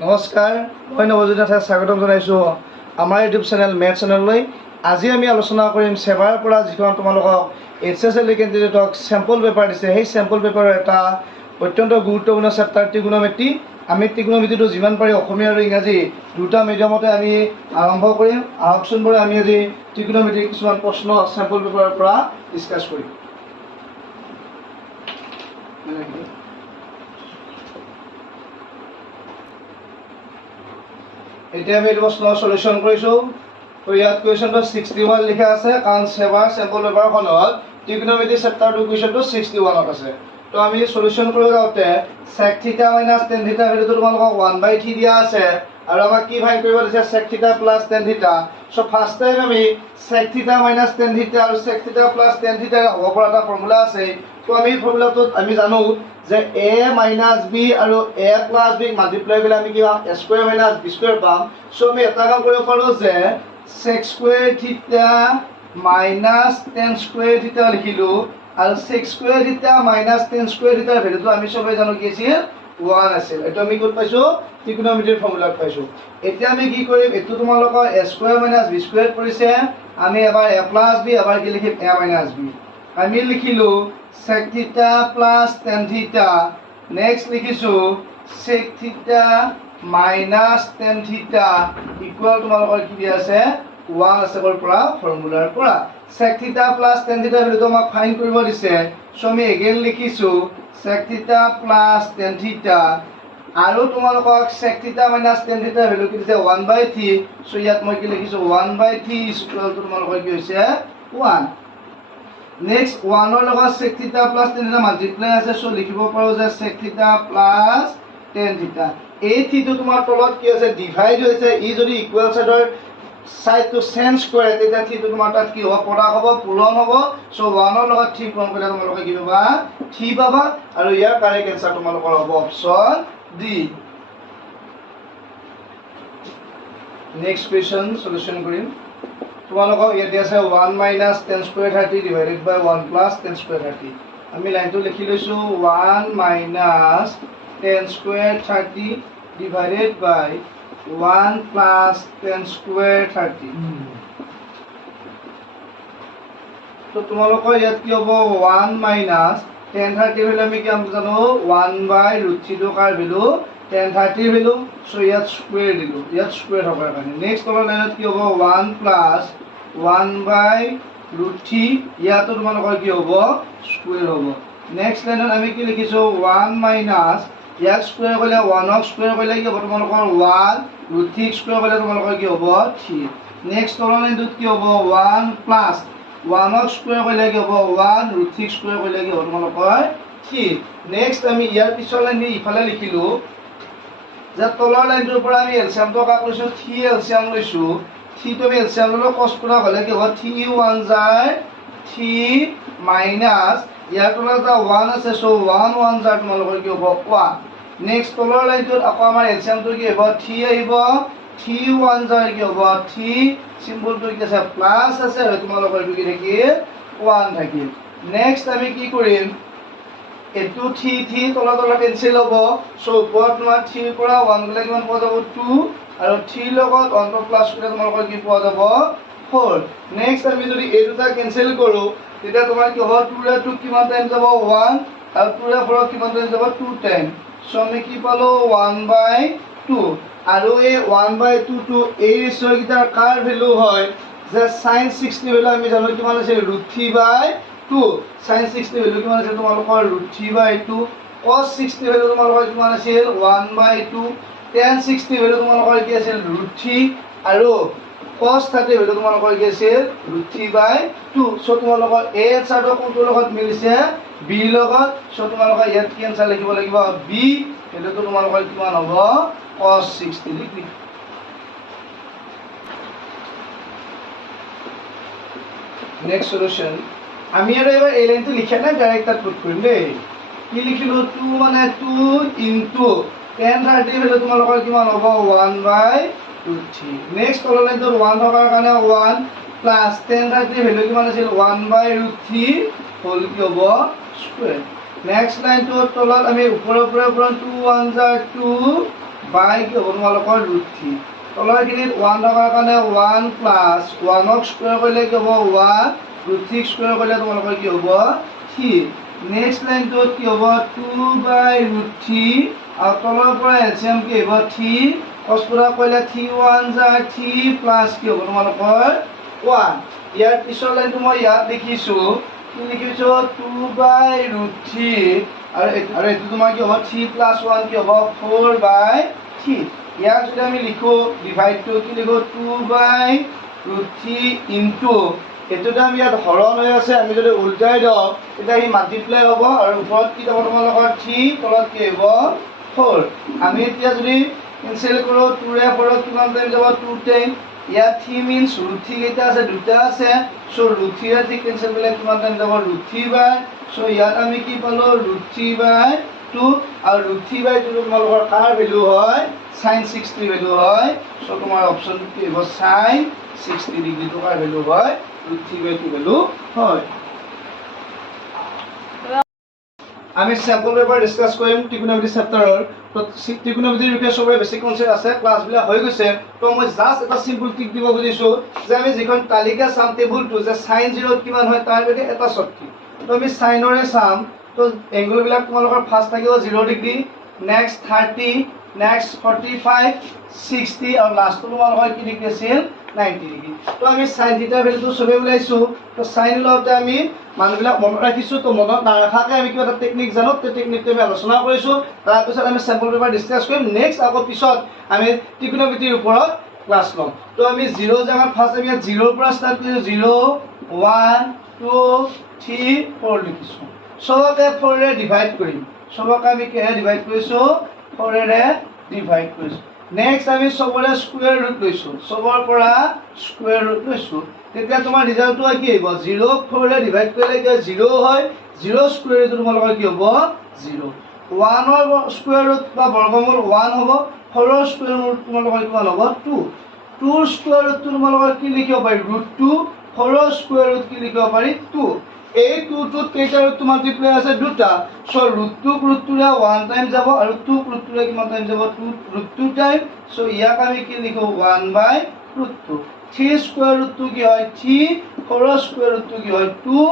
নমস্কাৰ, মই নৱজ্যোতি নাথে স্বাগতম জনাইছোঁ আমাৰ ইউটিউব চেনেল মেথ চেনেললৈ। আজি আমি আলোচনা কৰিম সেৱাৰ পৰা যিখন তোমালোকক HSLC কেণ্ডিডেটক চেম্পল পেপাৰ দিছে, সেই চেম্পল পেপাৰৰ এটা অত্যন্ত গুৰুত্বপূৰ্ণ চেপ্টাৰ ত্ৰিকোণমিতি। আমি ত্ৰিকোণমিতিটো যিমান পাৰি অসমীয়া আৰু ইংৰাজী দুটা মিডিয়ামতে আমি আৰম্ভ কৰিম। আহকচোন বাৰু আমি আজি ত্ৰিকোণমিতিৰ কিছুমান প্ৰশ্ন চেম্পল পেপাৰৰ পৰা ডিছকাছ কৰিম। এতিয়া আমি এইটো প্ৰশ্ন সলিউশ্যন কৰিছোঁ। তো ইয়াত কুৱেশ্যনটো 61 লিখা আছে, কাৰণ সেৱাৰ চেম্পল পেপাৰখনত ত্ৰিকোণমিতি চেপ্টাৰটো কুৱেশ্যনটো 61ত আছে। তো আমি সলিউশ্যন কৰিব যাওঁতে sec θ - tan θ ভেলুটো তোমালোকক 1/3 দিয়া আছে, আৰু আমাক কি ফাইণ্ড কৰিব দিছে sec θ + tan θ। So first time আমি sec θ - tan θ আৰু sec θ + tan θ হ'ব পৰা এটা ফৰ্মুলা আছে। তো আমি ফৰ্মুলাটোত আমি জানো যে a - b আৰু a + b মাল্টিপ্লাই কৰিলে আমি কি পাম a² - b² পাম। সো আমি এটা কাম কৰিব পাৰোঁ যে sec² θ - tan² θ লিখিলোঁ, আৰু sec² θ - tan² θ ভেলুটো আমি সবেই জানো কি আছিল 1 আছিল। এইটো আমি ক'ত পাইছোঁ ত্ৰিকোণমিতিৰ ফৰ্মুলাত পাইছোঁ। এতিয়া আমি কি কৰিম, এইটো তোমালোকৰ a² - b² পৰিছে, আমি এবাৰ a + b এবাৰ কি লিখিম a - b। আমি লিখিলোঁ sec θ + tan θ, নেক্সট লিখিছোঁ sec θ - tan θ ইকুৱেল তোমালোকৰ কি দিয়া আছে 1 আছে পৰা ফৰ্মুলাৰ পৰা। sec θ + tan θ ভেলুটো আমাক ফাইণ্ড কৰিব দিছে। সো আমি এগেইন লিখিছোঁ sec θ + tan θ, আৰু তোমালোকক sec θ - tan θ ভেলু কি দিছে 1/3। সো ইয়াত মই কি লিখিছোঁ 1/3 ইকুৱেল টু তোমালোকৰ কি হৈছে 1। নেক্সট 1ৰ লগত sec θ + tan θ মাল্টিপ্লাই আছে, সো লিখিব পাৰোঁ যে sec θ + tan θ। এই থিটো তোমাৰ তলত কি আছে ডিভাইড হৈছে, ই যদি ইকুৱেল সাইডৰ সাইডটো চেঞ্জ কৰে তেতিয়া থিটো তোমাৰ তাত কি হ'ব প্ৰডাক্ট হ'ব, পূৰণ হ'ব। সো 1ৰ লগত 3 পূৰণ কৰিলে তোমালোকে কি পাবা 3 পাবা, আৰু ইয়াৰ কাৰেক্ট এনসাৰ তোমালোকৰ হ'ব option D. Next question solution কৰিম। তোমালোকক ইয়াতে আছে 1 - tan² 30 ডিভাইডেড বাই 1 + tan² 30। আমি লাইনটো লিখি লৈছোঁ 1 - tan² 30 ডিভাইডেড বাই 1 + tan² 30। তো তোমালোকৰ ইয়াত কি হ'ব 1 - tan 30 ভেলু আমি কি জানো 1/√3 কাৰ ভেলু tan 30 ভেলু। সো ইয়াত স্কুৱেৰ দিলোঁ, ইয়াত স্কুৱেৰ থকাৰ কাৰণে। নেক্সট তলৰ লাইনত কি হ'ব 1 + 1/√3, ইয়াতো তোমালোকৰ কি হ'ব স্কুৱেৰ হ'ব। নেক্সট লাইনত আমি কি লিখিছোঁ 1 - ইয়াক স্কুৱেৰ কৰিলে 1ক স্কুৱেৰ কৰিলে কি হ'ব তোমালোকৰ 1/√3 স্কুৱেৰ কৰিলে তোমালোকৰ কি হ'ব 3। নেক্সট তলৰ লাইনটোত কি হ'ব 1 + 1ক স্কুৱেৰ কৰিলে কি হ'ব 1/√3 স্কুৱেৰ কৰিলে কি হ'ব তোমালোকৰ 3। নেক্সট আমি ইয়াৰ পিছৰ লাইনটো ইফালে লিখিলোঁ যে তলৰ লাইনটোৰ পৰা আমি এলচিয়ামটো কাক লৈছোঁ 3 এলচিয়াম লৈছোঁ। 3টো আমি এলচিয়াম ল'লোঁ, কষ্ট কৰা হ'লে কি হ'ব 3 * 1 = 3 মাইনাছ ইয়াৰ তলত এটা 1 আছে, সো 1 * 1 = তোমালোকৰ কি হ'ব 1। নেক্সট তলৰ লাইনটোত আকৌ আমাৰ এলচিয়ামটো কি হ'ব 3 আহিব, 3 * 1 = কি হ'ব 3, চিম্বলটো কি আছে প্লাছ আছে, আৰু তোমালোকৰ এইটো কি থাকিল 1 থাকিল। নেক্সট আমি কি কৰিম, এইটো 3 তলত কেনসেল হ'ব। সো ওপৰত তোমাৰ 3 ৰ পৰা 1 গ'লে কিমান পোৱা যাব 2, আৰু 3 লগত 1টো প্লাছ কৰিলে তোমালোকৰ কি পোৱা যাব 4। নেক্সট আমি যদি এই দুটা কেনসেল কৰোঁ তেতিয়া তোমাৰ কি হ'ব 2 ৰে 2 কিমান টাইম যাব 1, আৰু 2 ৰে 4 কিমান টাইম যাব 2 টাইম। সো আমি কি পালোঁ 1/2, আৰু এই 1/2 টো এই ৰেচিঅ' কেইটাৰ কাৰ ভেলু হয় যে sin 60 ভেলু আমি জানো কিমান আছিল √3/2। sin 60 ভেলু কিমান আছিল তোমালোকৰ √3/2। cos 60 ভেলু তোমালোকৰ কিমান আছিল 1/2। tan 60 ভেলু তোমালোকৰ কি আছিল √3, আৰু cos 30 ভেলু তোমালোকৰ কি আছিল √3/2। সো তোমালোকৰ এই এনসাৰটো কোনটোৰ লগত মিলিছে b লগত। সো তোমালোকৰ ইয়াত কি এনসাৰ লিখিব লাগিব b, ভেলুটো তোমালোকৰ কিমান হ'ব cos 60 লিখি। নেক্সট সলিউশন আমি আৰু এবাৰ এই লাইনটো লিখা নাই, ডাইৰেক্ট তাত পুট কৰিম দেই। কি লিখিলোঁ 2 - 2 * tan 30 ভেলু তোমালোকৰ কিমান হ'ব 1/√3। নেক্সট তলৰ লাইনটোত 1 থকাৰ কাৰণে 1 প্লাছ tan 30 ভেলু কিমান আছিল 1/√3 হোল কি হ'ব স্কুৱেৰ। নেক্সট লাইনটোত তলত আমি ওপৰৰ পৰা 2 * 1 = 2 বাই কি হ'ব তোমালোকৰ √3 তলৰখিনিত 1 থকাৰ কাৰণে 1 প্লাছ 1ক স্কুৱেৰ কৰিলে কি হ'ব 1 √3 স্কুৱেৰ কৰিলে তোমালোকৰ কি হ'ব 3 নেক্সট লাইনটোত কি হ'ব 2/√3 আৰু তলৰ পৰা এলচিএম কি হ'ব 3 কস্পুৰা কৰিলে 3 1 যায় 3 প্লাছ কি হ'ব তোমালোকৰ 1 ইয়াৰ পিছৰ লাইনটো মই ইয়াত লিখিছোঁ কি লিখিছোঁ 2/√3 আৰু এইটো তোমাৰ কি হ'ব 3 প্লাছ 1 কি হ'ব 4/3 ইয়াক যদি আমি লিখোঁ ডিভাইডটো কি লিখোঁ 2/√3 ইনটু এইটোতে আমি ইয়াত হৰণ হৈ আছে আমি যদি উল্টাই দিওঁ তেতিয়া সি মাল্টিপ্লাই হ'ব আৰু ওপৰত কি যাব তোমালোকৰ 3 তলত কি হ'ব 4 আমি এতিয়া যদি কেনচেল কৰোঁ 2ৰে 4ত কিমান টাইম যাব 2 টাইম ইয়াত 3 মিনছ √3 কেইটা আছে দুটা আছে চ' √3 ৰে কেনচেল কৰিলে কিমান টাইম যাব √3/, চ' ইয়াত আমি কি পালোঁ √3/2 আৰু √3/2 তোমালোকৰ কাৰ ভেলু হয় sin 60 ভেলু হয় চ' তোমাৰ অপশ্যনটো কি হ'ব sin 60 ডিগ্ৰী কাৰ ভেলু হয় √3/2 ভেলু হয় আমি স্যাম্পল পেপাৰ ডিসকাস কৰিম ত্ৰিকোণমিতি চেপ্টাৰৰ তো ত্ৰিকোণমিতিৰ বিষয়ে সবৰে বেছিক কনসেপ্ট আছে ক্লাছবিলাক হৈ গৈছে তো মই জাস্ট এটা সিম্পল টিক দিব খুজিছো যে আমি যিখন তালিকা চাম টেবুলটো যে sin 0 কিমান হয় তাৰ বিষয়ে এটা শক্তি তো আমি সাইনৰে চাম তো এংগলবিলাক তোমালোকৰ ফাৰ্স্ট থাকিব 0 ডিগ্ৰী নেক্সট 30 নেক্সট 45 60 আৰু লাষ্টটো তোমালোকৰ কি ডিগ্ৰী আছিল 90 ডিগ্ৰী তো আমি sin থিটা ভ্যালুটো সবে উলাইছো তো sin উলাওতে আমি মানুহবিলাক মনত ৰাখিছো তো মনত নাৰাখাকে আমি কিবা এটা টেকনিক জানো তো টেকনিকটো আমি আলোচনা কৰিছো তাৰ পিছত আমি স্যাম্পল পেপাৰ ডিসকাস কৰিম নেক্সট আকৌ পিছত আমি ত্ৰিকোণমিতিৰ ওপৰত ক্লাস লম তো আমি 0 জাগাত ফাৰ্স্ট আমি 0 ৰ পৰা স্টাৰ্ট কৰিছো 0 1 2 3 4 লিখিছো সবকে 4 ৰে ডিভাইড কৰিম সবকে আমি কিহে ডিভাইড কৰিছো 4 ৰে ডিভাইড কৰিছো নেক্সট আমি সবৰে স্কয়াৰ ৰুট লৈছো সবৰ পৰা স্কয়াৰ ৰুট লৈছো তেতিয়া তোমাৰ ৰিজাল্টটো কি হ'ব 0 4 ৰে ডিভাইড কৰিলে কি 0 হয় 0 স্কয়াৰ ৰুট তোমালোকৰ কি হ'ব 0 1 ৰ স্কয়াৰ ৰুট বা বৰ্গমূল 1 হ'ব 4 ৰ স্কয়াৰ ৰুট তোমালোকৰ কিমান হ'ব 2 2 ৰ স্কয়াৰ ৰুট তোমালোকৰ কি লিখিব পাৰি √2 4 ৰ স্কয়াৰ ৰুট কি লিখিব পাৰি 2 এই 2 টো কেইটা ৰুট মাল্টিপ্লাই আছে দুটা সো √2 √2 ৰে 1 টাইম যাব আৰু 2 √2 ৰে কিমান টাইম যাব 2 √2 টাইম সো ইয়াক আমি কি লিখো 1/√2 3 স্কয়াৰ ৰুটটো কি হয় 3 4 ৰ স্কয়াৰ ৰুটটো কি হয় 2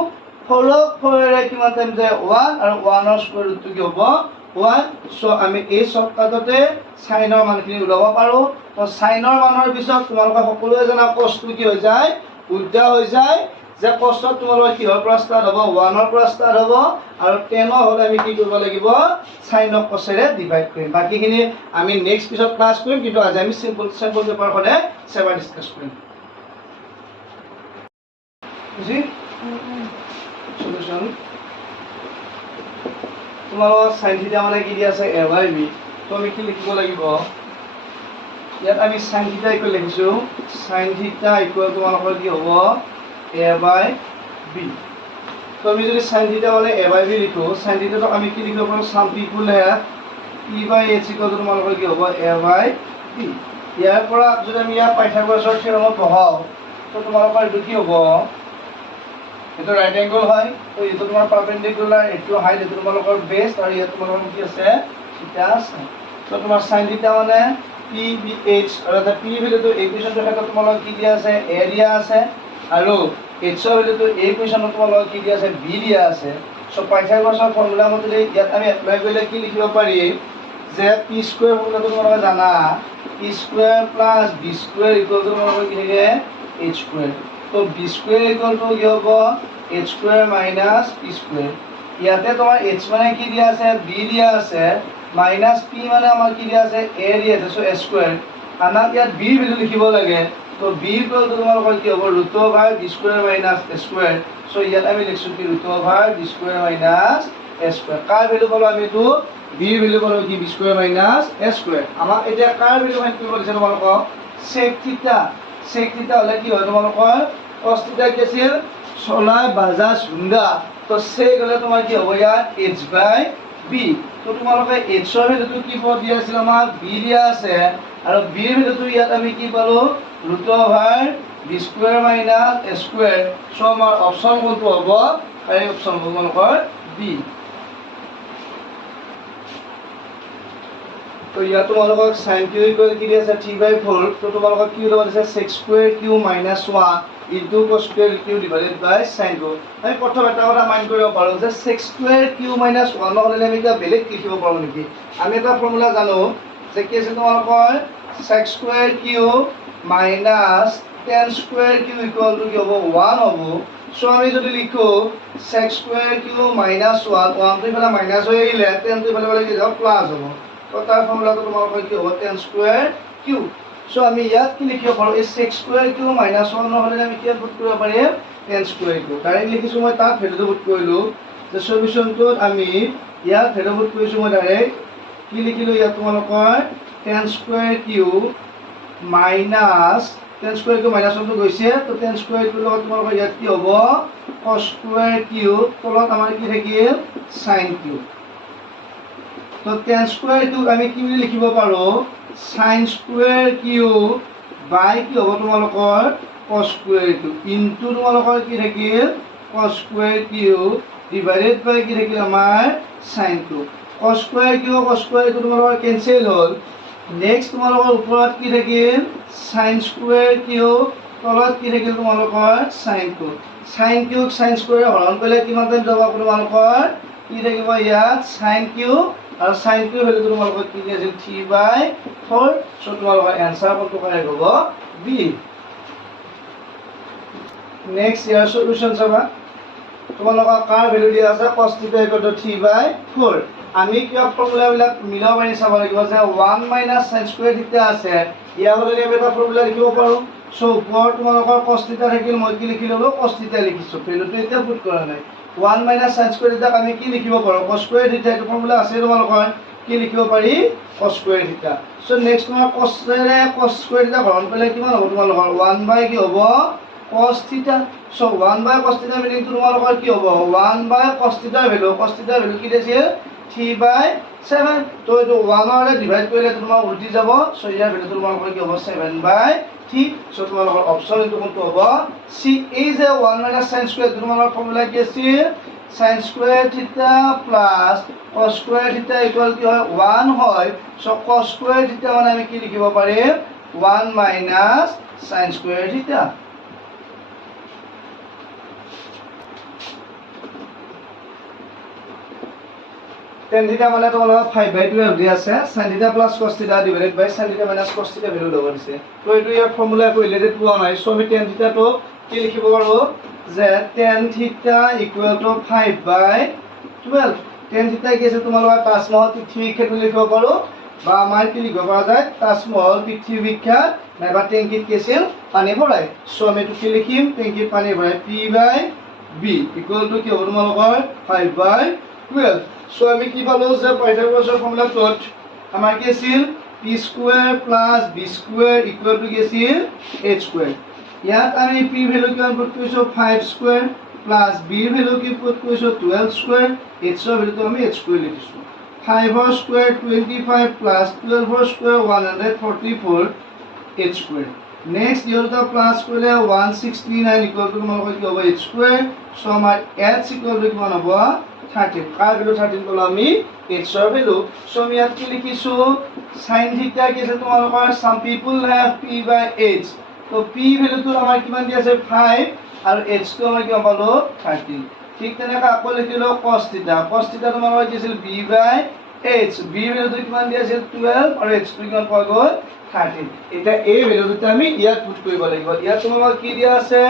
4 ৰে কিমান টাইম যায় 1 আৰু 1 ৰ স্কয়াৰ ৰুটটো কি হ'ব 1 সো আমি এই শৰ্টকাটতে সাইনৰ মানখিনি উলাব পাৰো তো সাইনৰ মানৰ পিছত তোমালোকে সকলোৱে জানা cosটো কি হৈ যায় উল্টা হৈ যায় যে cosত তোমালোকৰ কিহৰ পৰা ষ্টাৰ্ট হ'ব 1 ৰ পৰা ষ্টাৰ্ট হ'ব আৰু 10 হ'লে আমি কি কৰিব লাগিব সাইনক cosৰে ডিভাইড কৰিম বাকিখিনি আমি নেক্সট পিছত ক্লাস কৰিম কিন্তু আজি আমি সিম্পল পেপাৰখনে সেবা ডিসকাস কৰিম বুজি সলিউশন তোমালোকৰ sin থিটা মানে কি দি আছে a/b তো আমি কি লিখিব লাগিব ইয়াত আমি sin থিটা ইকুৱেল লিখিছো sin থিটা ইকুৱেল তোমালোকৰ কি হ'ব a/b তো আমি যদি sin থিটা মানে a/b লিখো sin থিটাটো আমি কি লিখিব পাৰো sum people have p/h equal তোমালোকৰ কি হ'ব a/b ইয়াৰ পৰা যদি আমি ইয়াৰ পাইথাগোৰাছৰ থিওৰেমত বহাও তো তোমালোকৰ এইটো কি হ'ব এটা ৰাইট অ্যাঙ্গেল হয় তো এটা তোমাৰ পাৰপেন্ডিকুলাৰ এটো হাইট এটো তোমালোকৰ বেস আৰু ইয়াত তোমালোকৰ কি আছে থিটা আছে তো তোমাৰ sin থিটা মানে p/h আৰু এটা p ভ্যালুটো এই কোৱেশ্যনটোৰ ক্ষেত্ৰত তোমালোকৰ কি দিয়া আছে a দিয়া আছে আৰু h ৰ ভ্যালুটো এই কোৱেশ্যনত তোমালোকৰ কি দিয়া আছে b দিয়া আছে সো পাইথাগোৰাছৰ ফৰ্মুলা মতে ইয়াত আমি এপ্লাই কৰিলে কি লিখিব পাৰি যে p স্কয়াৰ ফৰ্মুলাটো তোমালোকে জানা p square plus b square equal to তোমালোকৰ কি থাকে h স্কয়াৰ তো b স্কয়াৰ ইকুৱেল টু কি হ'ব h square minus p square ইয়াতে তোমাৰ h মানে কি দিয়া আছে b দিয়া আছে মাইনাস p মানে আমাৰ কি দিয়া আছে a দিয়া আছে সো a স্কয়াৰ আমাক ইয়াত b ভ্যালু লিখিব লাগে তো b ইকুৱেল টু তোমালোকৰ কি হ'ব √b square minus a square so ইয়াত আমি লিখছো কি √b square minus a square car value পালো আমি তো b ভ্যালু পালো কি b square minus a square আমাক এতিয়া কাৰ ভ্যালু ফাইন্ড কৰিব দিছে তোমালোকক sec থিটা হলে কি হয় তোমালোকৰ cos থিটা কি আছিল চলাই বাজাজ হুন্ডা তো sec হলে তোমাৰ কি হ'ব ইয়াত h/b তো তোমালোকে h ৰ ভ্যালুটো কি পাব দিয়া আছিল আমাক b দিয়া আছে আৰু b ৰ ভ্যালুটো ইয়াত আমি কি পালো √b square minus a square so আমাৰ অপচন কোনটো হ'ব এই অপচন হ'ব তোমালোকৰ b তো ইয়াত তোমালোকক sin q ইকুৱেল কি দিয়া আছে 3/4 তো তোমালোকক কি দিব দিছে sec square q minus 1 into cos square q divided by sin q আমি প্ৰথম এটা কথা মাইন্ড কৰিব পাৰো যে sec square q minus 1 নহলে আমি এটা বেলেগ লিখিব পাৰো নেকি আমি এটা ফৰ্মুলা জানো যে কি আছে তোমালোকৰ sec square q minus tan square q equal to কি হ'ব 1 হ'ব সো আমি যদি লিখো sec square q minus 1 1 তো ইফালে মাইনাস হৈ আহিলে tan তো ইফালে কি যাব প্লাস হ'ব তো তাৰ ফৰ্মুলাটো তোমালোকৰ কি হ'ব tan square q সো আমি ইয়াত কি লিখিব পাৰো এই sec square q minus 1 নহলে আমি কি পুট কৰিব পাৰিম tan square q ডাইৰেক্ট লিখিছো মই তাত ভ্যালুটো পুট কৰিলো যে সলিউশনটোত আমি ইয়াত ভ্যালু পুট কৰিছো মই ডাইৰেক্ট কি লিখিলো ইয়াত তোমালোকৰ tan square q minus tan square q minus 1 তো গৈছে তো tan square q লগত তোমালোকৰ ইয়াত কি হ'ব cos square q তলত আমাৰ কি থাকিল sin q তো tan square q আমি কি বুলি লিখিব পাৰো sin square q by কি হ'ব তোমালোকৰ cos square q into তোমালোকৰ কি থাকিল cos square q divided by কি থাকিল আমাৰ sin q cos square q তোমালোকৰ কেনসেল হ'ল নেক্সট তোমালোকৰ ওপৰত কি থাকিল sin square q তলত কি থাকিল তোমালোকৰ sin q sin square হৰণ কৰিলে কিমান টাইম যাব তোমালোকৰ কি থাকিব ইয়াত sin q আৰু sin q ভ্যালু তোমালোকৰ কি আছিল 3/4 সো তোমালোকৰ आंसर কোনটো কাৰেক্ট হ'ব b নেক্সট ইয়াৰ সলিউশন চাবা তোমালোকৰ কাৰ ভ্যালু দিয়া আছে cos θ 3/4 আমি কিবা ফৰ্মুলা বিলাক মিলাব পাৰি চাব লাগিব যে 1 minus sin square θ আছে ইয়া হলে আমি এটা ফৰ্মুলা লিখিব পাৰো সো ওপৰ তোমালোকৰ cos θ থাকিল মই কি লিখি ললো cos θ লিখিছো ভ্যালুটো এতিয়া পুট কৰা নাই 1 minus sin square θ আমি কি লিখিব পাৰো cos square θ এইটো ফৰ্মুলা আছে তোমালোকৰ কি লিখিব পাৰি cos square θ সো নেক্সট তোমাৰ cos square θ হৰণ কৰিলে কিমান হ'ব তোমালোকৰ 1 by কি হ'ব cos θ so 1 by cos θ meaning তোমালোকৰ কি হ'ব 1 by cos θ ভ্যালু কি দিছিল 3/7 তো এইটো 1 ৰে ডিভাইড কৰিলে তোমাৰ উল্টি যাব সো ইয়াৰ ভ্যালু তোমালোকৰ কি হ'ব 7/3 সো তোমালোকৰ অপচন এইটো কোনটো হ'ব সি এই যে 1 minus sin square তোমালোকৰ ফৰ্মুলা কি আছিল sin square θ plus cos square θ equal কি হয় 1 হয় সো cos square θ মানে আমি কি লিখিব পাৰিম 1 minus sin square θ tan θ মানে তোমালোকৰ 5/12 দি আছে sin θ plus cos θ divided by sin θ minus cos θ value ল'ব দিছে তো এইটো ইয়াৰ ফৰ্মুলা কৰিলে যে পোৱা নাই সো আমি tan θ টো কি লিখিব পাৰো যে tan θ equal to 5/12 tan θ কি আছে তোমালোকৰ তাজমহল পৃথিৱী বিখ্যাত লিখিব পাৰো বা আমাৰ কি লিখিব পৰা যায় তাজমহল পৃথিৱী বিখ্যাত নাইবা টেংকিত কি আছিল পানী ভৰাই সো আমি এইটো কি লিখিম টেংকিত পানী ভৰাই p/b equal to কি হ'ব তোমালোকৰ 5/12 সো আমি কি পালো যে পাইথাগোৰাছৰ ফৰ্মুলাটোত আমাৰ কি আছিল p square plus b square equal to কি আছিল h square ইয়াত আমি p ভ্যালু কিমান পুট কৰিছো 5 square plus b ভ্যালু কি পুট কৰিছো 12 square h ৰ ভ্যালুটো আমি h square লিখিছো 5 ৰ square 25 plus 12 ৰ square 144 h square নেক্সট ইয়ৰটা প্লাস কৰিলে 169 equal to তোমালোকৰ কি হ'ব h square সো আমাৰ h equal to কিমান হ'ব 13 কাৰ ভ্যালু 13 কলো আমি h ৰ ভ্যালু সো আমি ইয়াত কি লিখিছো sin θ কি আছে তোমালোকৰ some people have p/h তো p ভ্যালুটো আমাৰ কিমান দি আছে 5 আৰু h টো আমাৰ কিমান পালো 13 ঠিক তেনেকৈ আকৌ লিখিলো cos θ তোমালোকৰ কি আছিল b/h b ভ্যালুটো কিমান দি আছিল 12 আৰু h টো কিমান পোৱা গ'ল 13 এটা এই ভ্যালুটো আমি ইয়াত পুট কৰিব লাগিব ইয়াত তোমালোকৰ কি দিয়া আছে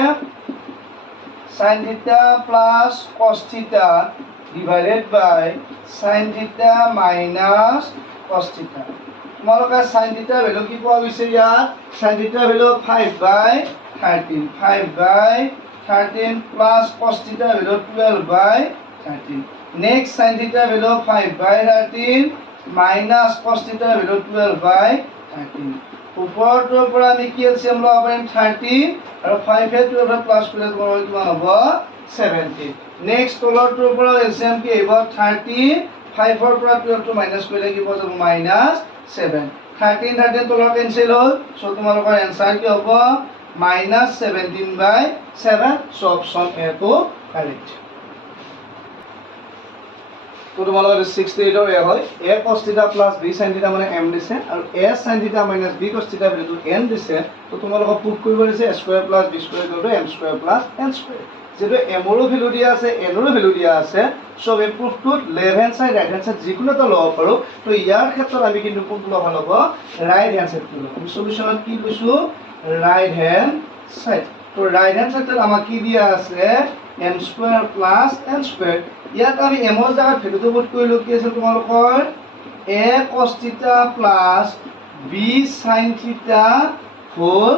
sin θ plus cos θ divided by sin θ minus cos θ তোমালোকে sin θ ভ্যালু কি পোৱা গৈছে ইয়াত sin θ value 5/13 plus cos θ value 12/13 next sin θ value 5/13 minus cos θ value 12/13 ওপৰটোৰ পৰা আমি কি এলচিয়াম ল'ব পাৰিম 30 আৰু 5 এ 12 প্লাস কৰিলে তোমাৰ কিমান হ'ব 70 নেক্সট তলৰটোৰ পৰা এলচিয়াম কি আহিব 30 5 ৰ পৰা 12 টো মাইনাস কৰিলে কি হ'ব -7 13 তলৰ কেনসেল হ'ল সো তোমালোকৰ आंसर কি হ'ব -17/7 সো অপচন এ টো কাৰেক্ট তো তোমালোকৰ 68 ৰ a হয় a cos θ plus b sin θ মানে m দিছে আৰু a sin θ minus b cos θ ভ্যালুটো n দিছে তো তোমালোকক পুট কৰিব দিছে a square plus b square m square plus n square যেটো m ৰো ভ্যালু দিয়া আছে n ৰো ভ্যালু দিয়া আছে সব এই প্ৰুফটো left hand side right hand side যিকোনো এটা লব পাৰো তো ইয়াৰ ক্ষেত্ৰত আমি কিন্তু কোনটো লব হ'ব রাইট হ্যান্ড সাইডটো লম আমি সলিউশনত কি কৈছো রাইট হ্যান্ড সাইড তো রাইট হ্যান্ড সাইডত আমাক কি দিয়া আছে m square plus n square ইয়াত আমি m ৰ জায়গাত ভ্যালুটো পুট কৰিলো কি আছে তোমালোকৰ a cos θ plus b sin θ whole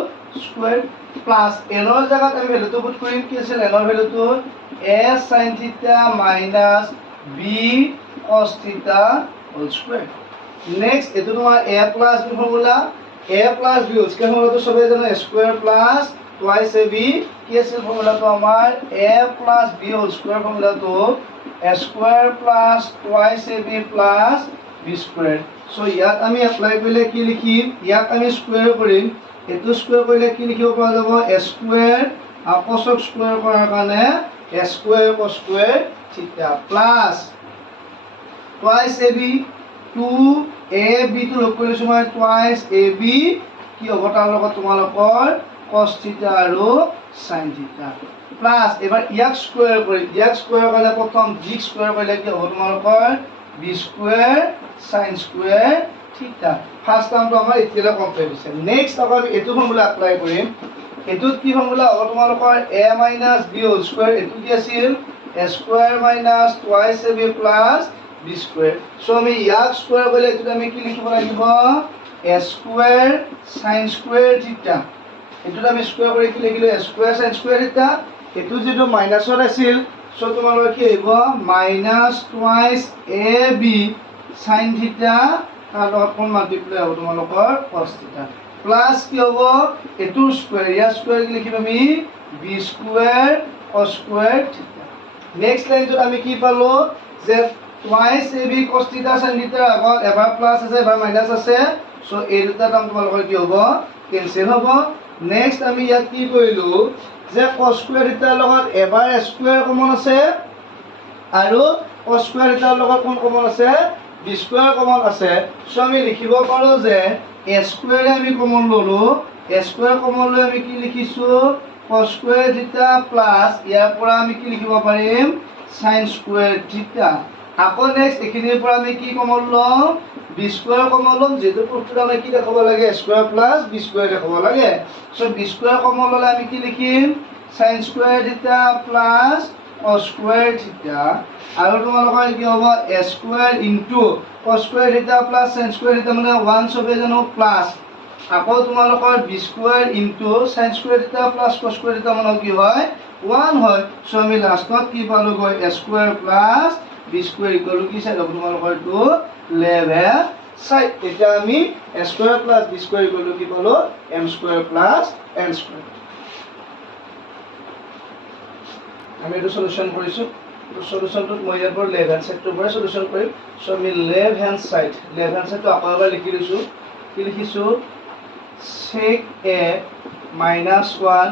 square plus n ৰ জায়গাত আমি ভ্যালুটো পুট কৰিম কি আছে n ৰ ভ্যালুটো a sin θ minus b cos θ whole square next এটো তোমাৰ a plus b formula a plus b whole square ফৰ্মুলাটো সবে জানো a square plus twice ab কি আছে ফৰ্মুলাটো আমাৰ a plus b whole square ফৰ্মুলাটো a square plus twice ab plus b square so ইয়াত আমি এপ্লাই কৰিলে কি লিখিম ইয়াত আমি স্কয়াৰ কৰিম এটো স্কয়াৰ কৰিলে কি লিখিব পৰা যাব a square cos square কৰাৰ কাৰণে a square cos square θ plus twice ab 2ab টো লগ কৰিলে সময় twice ab কি হ'ব তাৰ লগত তোমালোকৰ cos θ আৰু sin θ প্লাস এবাৰ ইয়াক স্কয়াৰ কৰি ইয়াক স্কয়াৰ কৰিলে প্ৰথম b স্কয়াৰ কৰিলে কি হ'ব তোমালোকৰ b square sin square θ first টাৰ্মটো আমাৰ এতিয়া কমপ্লিট হৈছে নেক্সট আকৌ আমি এটো ফৰ্মুলা এপ্লাই কৰিম এটোত কি ফৰ্মুলা হ'ব তোমালোকৰ a - b হোল স্কয়ার এটো কি আছিল a square minus twice ab plus b square so আমি ইয়াক স্কয়ার কৰিলে এটো আমি কি লিখিব লাগিব a স্কয়াৰ sin স্কয়াৰ θ এটো আমি স্কয়াৰ কৰি কি লিখিলো a স্কয়াৰ sin স্কয়াৰ θ এটো যেটো মাইনাসত আছিল সো তোমালোকৰ কি হ'ব minus twice ab sin θ তাৰ লগত কোন মাল্টিপ্লাই হ'ব তোমালোকৰ cos θ প্লাস কি হ'ব এটো স্কয়ার ইয়া স্কয়ার কি লিখিম আমি b square cos square θ next লাইনটো আমি কি পালো যে twice ab cos θ sin θ আগত এবাৰ প্লাস আছে এবাৰ মাইনাস আছে সো এই দুটা টাৰ্ম তোমালোকৰ কি হ'ব কেনসেল হ'ব নেক্সট আমি ইয়াত কি কৰিলো যে cos স্কয়াৰ θ লগত এবাৰ স্কয়াৰ কমন আছে আৰু cos স্কয়াৰ θ লগত কোন কমন আছে b স্কয়াৰ কমন আছে সো আমি লিখিব পাৰো যে a স্কয়াৰ আমি কমন ললো a স্কয়াৰ কমন লৈ আমি কি লিখিছো cos স্কয়াৰ θ প্লাস ইয়াৰ পৰা আমি কি লিখিব পাৰিম sin স্কয়াৰ θ আকৌ নেক্সট এখিনিৰ পৰা আমি কি কমন লম b স্কয়াৰ কমন লম যেটো প্ৰুফটো আমি কি দেখাব লাগে স্কয়ার প্লাস b স্কয়ার দেখাব লাগে সো b স্কয়ার কমন ললে আমি কি লিখিম sin square θ plus cos square θ আৰু তোমালোকৰ কি হ'ব a square into cos square θ plus sin square θ মানে 1 সবে জানো প্লাস আকৌ তোমালোকৰ b square into sin square θ plus cos square θ মানে কি হয় 1 হয় সো আমি লাষ্টত কি পালো গৈ a square plus b square equal কি সাইড হ'ব তোমালোকৰ টু লেফট সাইড এটা আমি a square plus b square equal কি পালো m square plus n square আমি এটা সলিউশন কৰিছো তো সলিউশনটো মই ইয়াৰ পৰা লেফট হ্যান্ড সাইডটো পৰা সলিউশন কৰিম সো আমি লেফট হ্যান্ড সাইডটো আকৌ এবাৰ লিখি দিছো কি লিখিছো sec a minus 1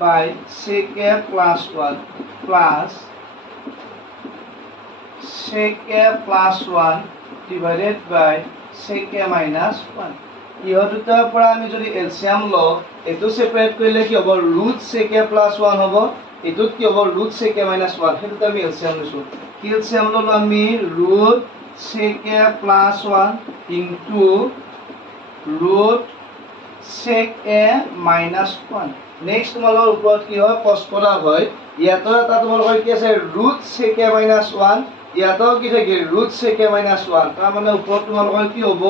by sec a plus 1 plus sec a plus 1 divided by sec a minus 1 ইহত দুটাৰ পৰা আমি যদি এলসিয়াম লও এটো সেপাৰেট কৰিলে কি হ'ব root sec a plus 1 হ'ব এটোত কি হ'ব root sec a minus 1 হেতুটা আমি এলসিয়াম লৈছো কি এলসিয়াম ললো আমি root sec a plus 1 into root sec a minus 1 next তোমালোকৰ ওপৰত কি হয় cos কৰা হয় ইয়াতো এটা তোমালোকৰ কি আছে root sec a minus 1 ইয়াতো কি থাকে root sec a minus 1 তাৰ মানে ওপৰত তোমালোকৰ কি হ'ব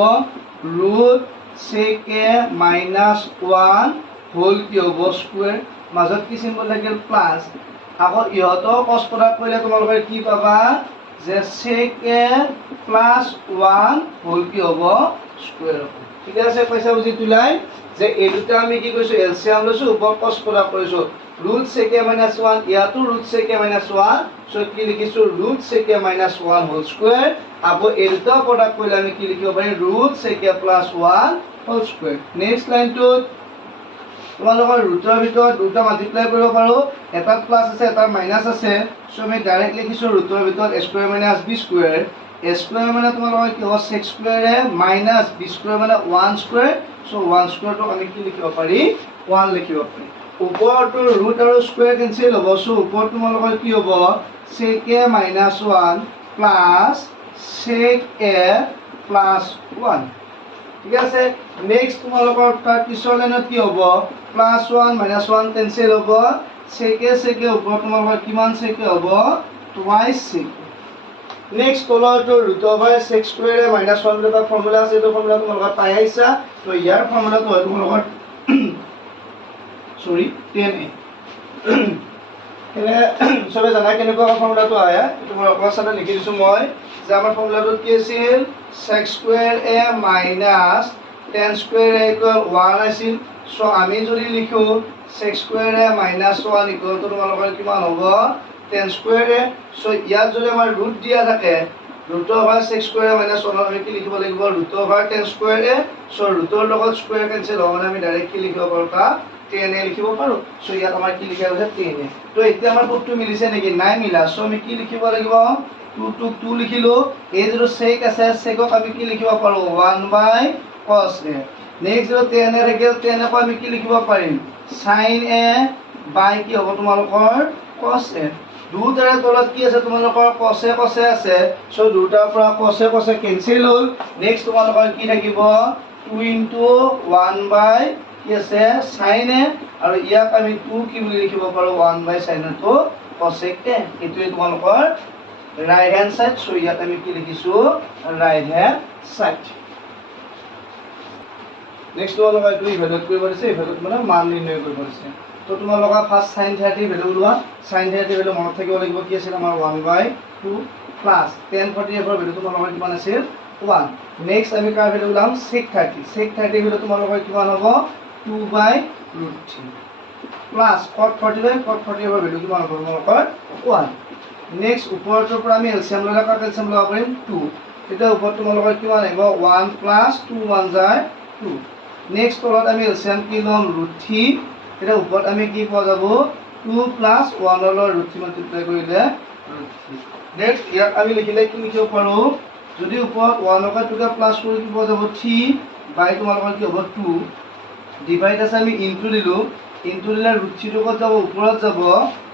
root sec a minus 1 whole কি হ'ব স্কয়াৰ মাজত কি সিম্বল থাকিল প্লাস আকৌ ইহতো cos প্ৰডাক্ট কৰিলে তোমালোকৰ কি পাবা যে sec a plus 1 হোল কি হ'ব স্কয়াৰ ঠিক আছে পইচা বুজি তুলাই যে এই দুটা আমি কি কৈছো এলসিয়াম লৈছো ওপৰত cos প্ৰডাক্ট কৰিছো root sec a minus 1 ইয়াতো root sec a minus 1 so কি লিখিছো root sec a minus 1 whole square আকৌ এই দুটা প্ৰডাক্ট কৰিলে আমি কি লিখিব পাৰি root sec a plus 1 whole square next লাইনটো তোমালোকৰ ৰুটৰ ভিতৰত দুটা মাল্টিপ্লাই কৰিব পাৰোঁ, এটাত প্লাছ আছে এটাত মাইনাছ আছে। চ' আমি ডাইৰেক্ট লিখিছোঁ ৰুটৰ ভিতৰত a square minus b square. a square মানে তোমালোকৰ কি হ'ব 6 স্কুৱেৰে মাইনাছ b স্কুৱেৰ মানে 1 স্কুৱেৰ। চ' 1 স্কুৱেৰটোক আমি কি লিখিব পাৰি 1 লিখিব পাৰি। ওপৰটো ৰুট আৰু স্কুৱেৰ কেনচেল হ'ব। চ' ওপৰত তোমালোকৰ কি হ'ব sec a minus 1 plus sec a plus 1। ঠিক আছে। নেক্সট তোমালোকৰ তাৰ পিছৰ লাইনত কি হ'ব প্লাছ 1 মাইনাছ 1 কেনচেল হ'ব। sec a ওপৰত তোমালোকৰ কিমান sec a হ'ব twice sec a। নেক্সট তলৰটো ৰুট অভাৰ sec স্কুৱেৰে মাইনাছ 1 বুলি এটা ফৰ্মুলা আছে, এইটো ফৰ্মুলা তোমালোকে পাই আহিছা। তো ইয়াৰ ফৰ্মুলাটো হয় তোমালোকৰ সৰি 10a। এনে চবে জানা কেনেকুৱা ফৰ্মুলাটো আহে, এইটো মই অকমান চালে লিখি দিছোঁ মই যে আমাৰ ফৰ্মুলাটো কি আছিল sec square a minus 10 square a equal 1 আছিল। চ' আমি যদি লিখোঁ sec square a minus 1 equal to তোমালোকৰ কিমান হ'ব 10 স্কুৱেৰ a। চ' ইয়াত যদি আমাৰ ৰুট দিয়া থাকে root over sec square a minus 1 আমি কি লিখিব লাগিব ৰুট অভাৰ 10 স্কুৱেৰ a। চ' ৰুটৰ লগত স্কুৱেৰ কেনচেল হ'ব মানে আমি ডাইৰেক্ট কি লিখিব পাৰোঁ তাত 10a লিখিব পাৰোঁ। চ' ইয়াত আমাৰ কি লিখা গৈছে 10a। তো এতিয়া আমাৰ কোডটো মিলিছে নেকি নাই মিলা। চ' আমি কি লিখিব লাগিব 2 লিখিলোঁ। এই যিটো sec আছে secক আমি কি লিখিব পাৰোঁ 1/cos a। নেক্সট যিটো 10a থাকিল 10a কো আমি কি লিখিব পাৰিম sin a বাই কি হ'ব তোমালোকৰ cos a। দুটাৰে তলত কি আছে তোমালোকৰ cos a আছে। চ' দুটাৰ পৰা cos a কেনচেল হ'ল। নেক্সট তোমালোকৰ কি থাকিব 2 into 1 by কি আছে sin a আৰু ইয়াক আমি 2 কি বুলি লিখিব পাৰোঁ 1/sin a to cosec a। এইটোৱে তোমালোকৰ ৰাইট হেণ্ড সাইড। চ' ইয়াত আমি কি লিখিছোঁ ৰাইট হেণ্ড সাইড। নেক্সট তোমালোকৰ এইটো ইভেলুৱেট কৰিব দিছে, ইভেলুৱেট মানে মান নিৰ্ণয় কৰিব দিছে। তো তোমালোকৰ ফাৰ্ষ্ট sin 30 ভেলু ওলোৱা। sin 30 ভেলু মনত থাকিব লাগিব কি আছিল আমাৰ 1/2 প্লাছ 10 40 ভেলু তোমালোকৰ কিমান আছিল 1। নেক্সট আমি কাৰ ভেলু ওলাম sec 30 ভেলু তোমালোকৰ কিমান হ'ব 2/√3 প্লাছ cot 45 ভেলু কিমান হ'ব তোমালোকৰ 1। নেক্সট ওপৰটোৰ পৰা আমি এলচিয়াম ল'লে কাক এলচিয়াম ল'ব পাৰিম 2। তেতিয়া ওপৰত তোমালোকৰ কিমান আহিব 1 প্লাছ 2 1 যায় 2। নেক্সট তলত আমি এলচিয়াম কি ল'ম √3। তেতিয়া ওপৰত আমি কি পোৱা যাব 2 প্লাছ 1 লৈ √3 মাল্টিপ্লাই কৰিলে √3। নেক্সট ইয়াক আমি লিখিলে কি লিখিব পাৰোঁ যদি ওপৰত 1ক 2কে প্লাছ কৰি কি পোৱা যাব 3 বাই তোমালোকৰ কি হ'ব 2 ডিভাইড আছে আমি ইনটু দিলোঁ। ইনটু দিলে √3 ক'ত যাব ওপৰত যাব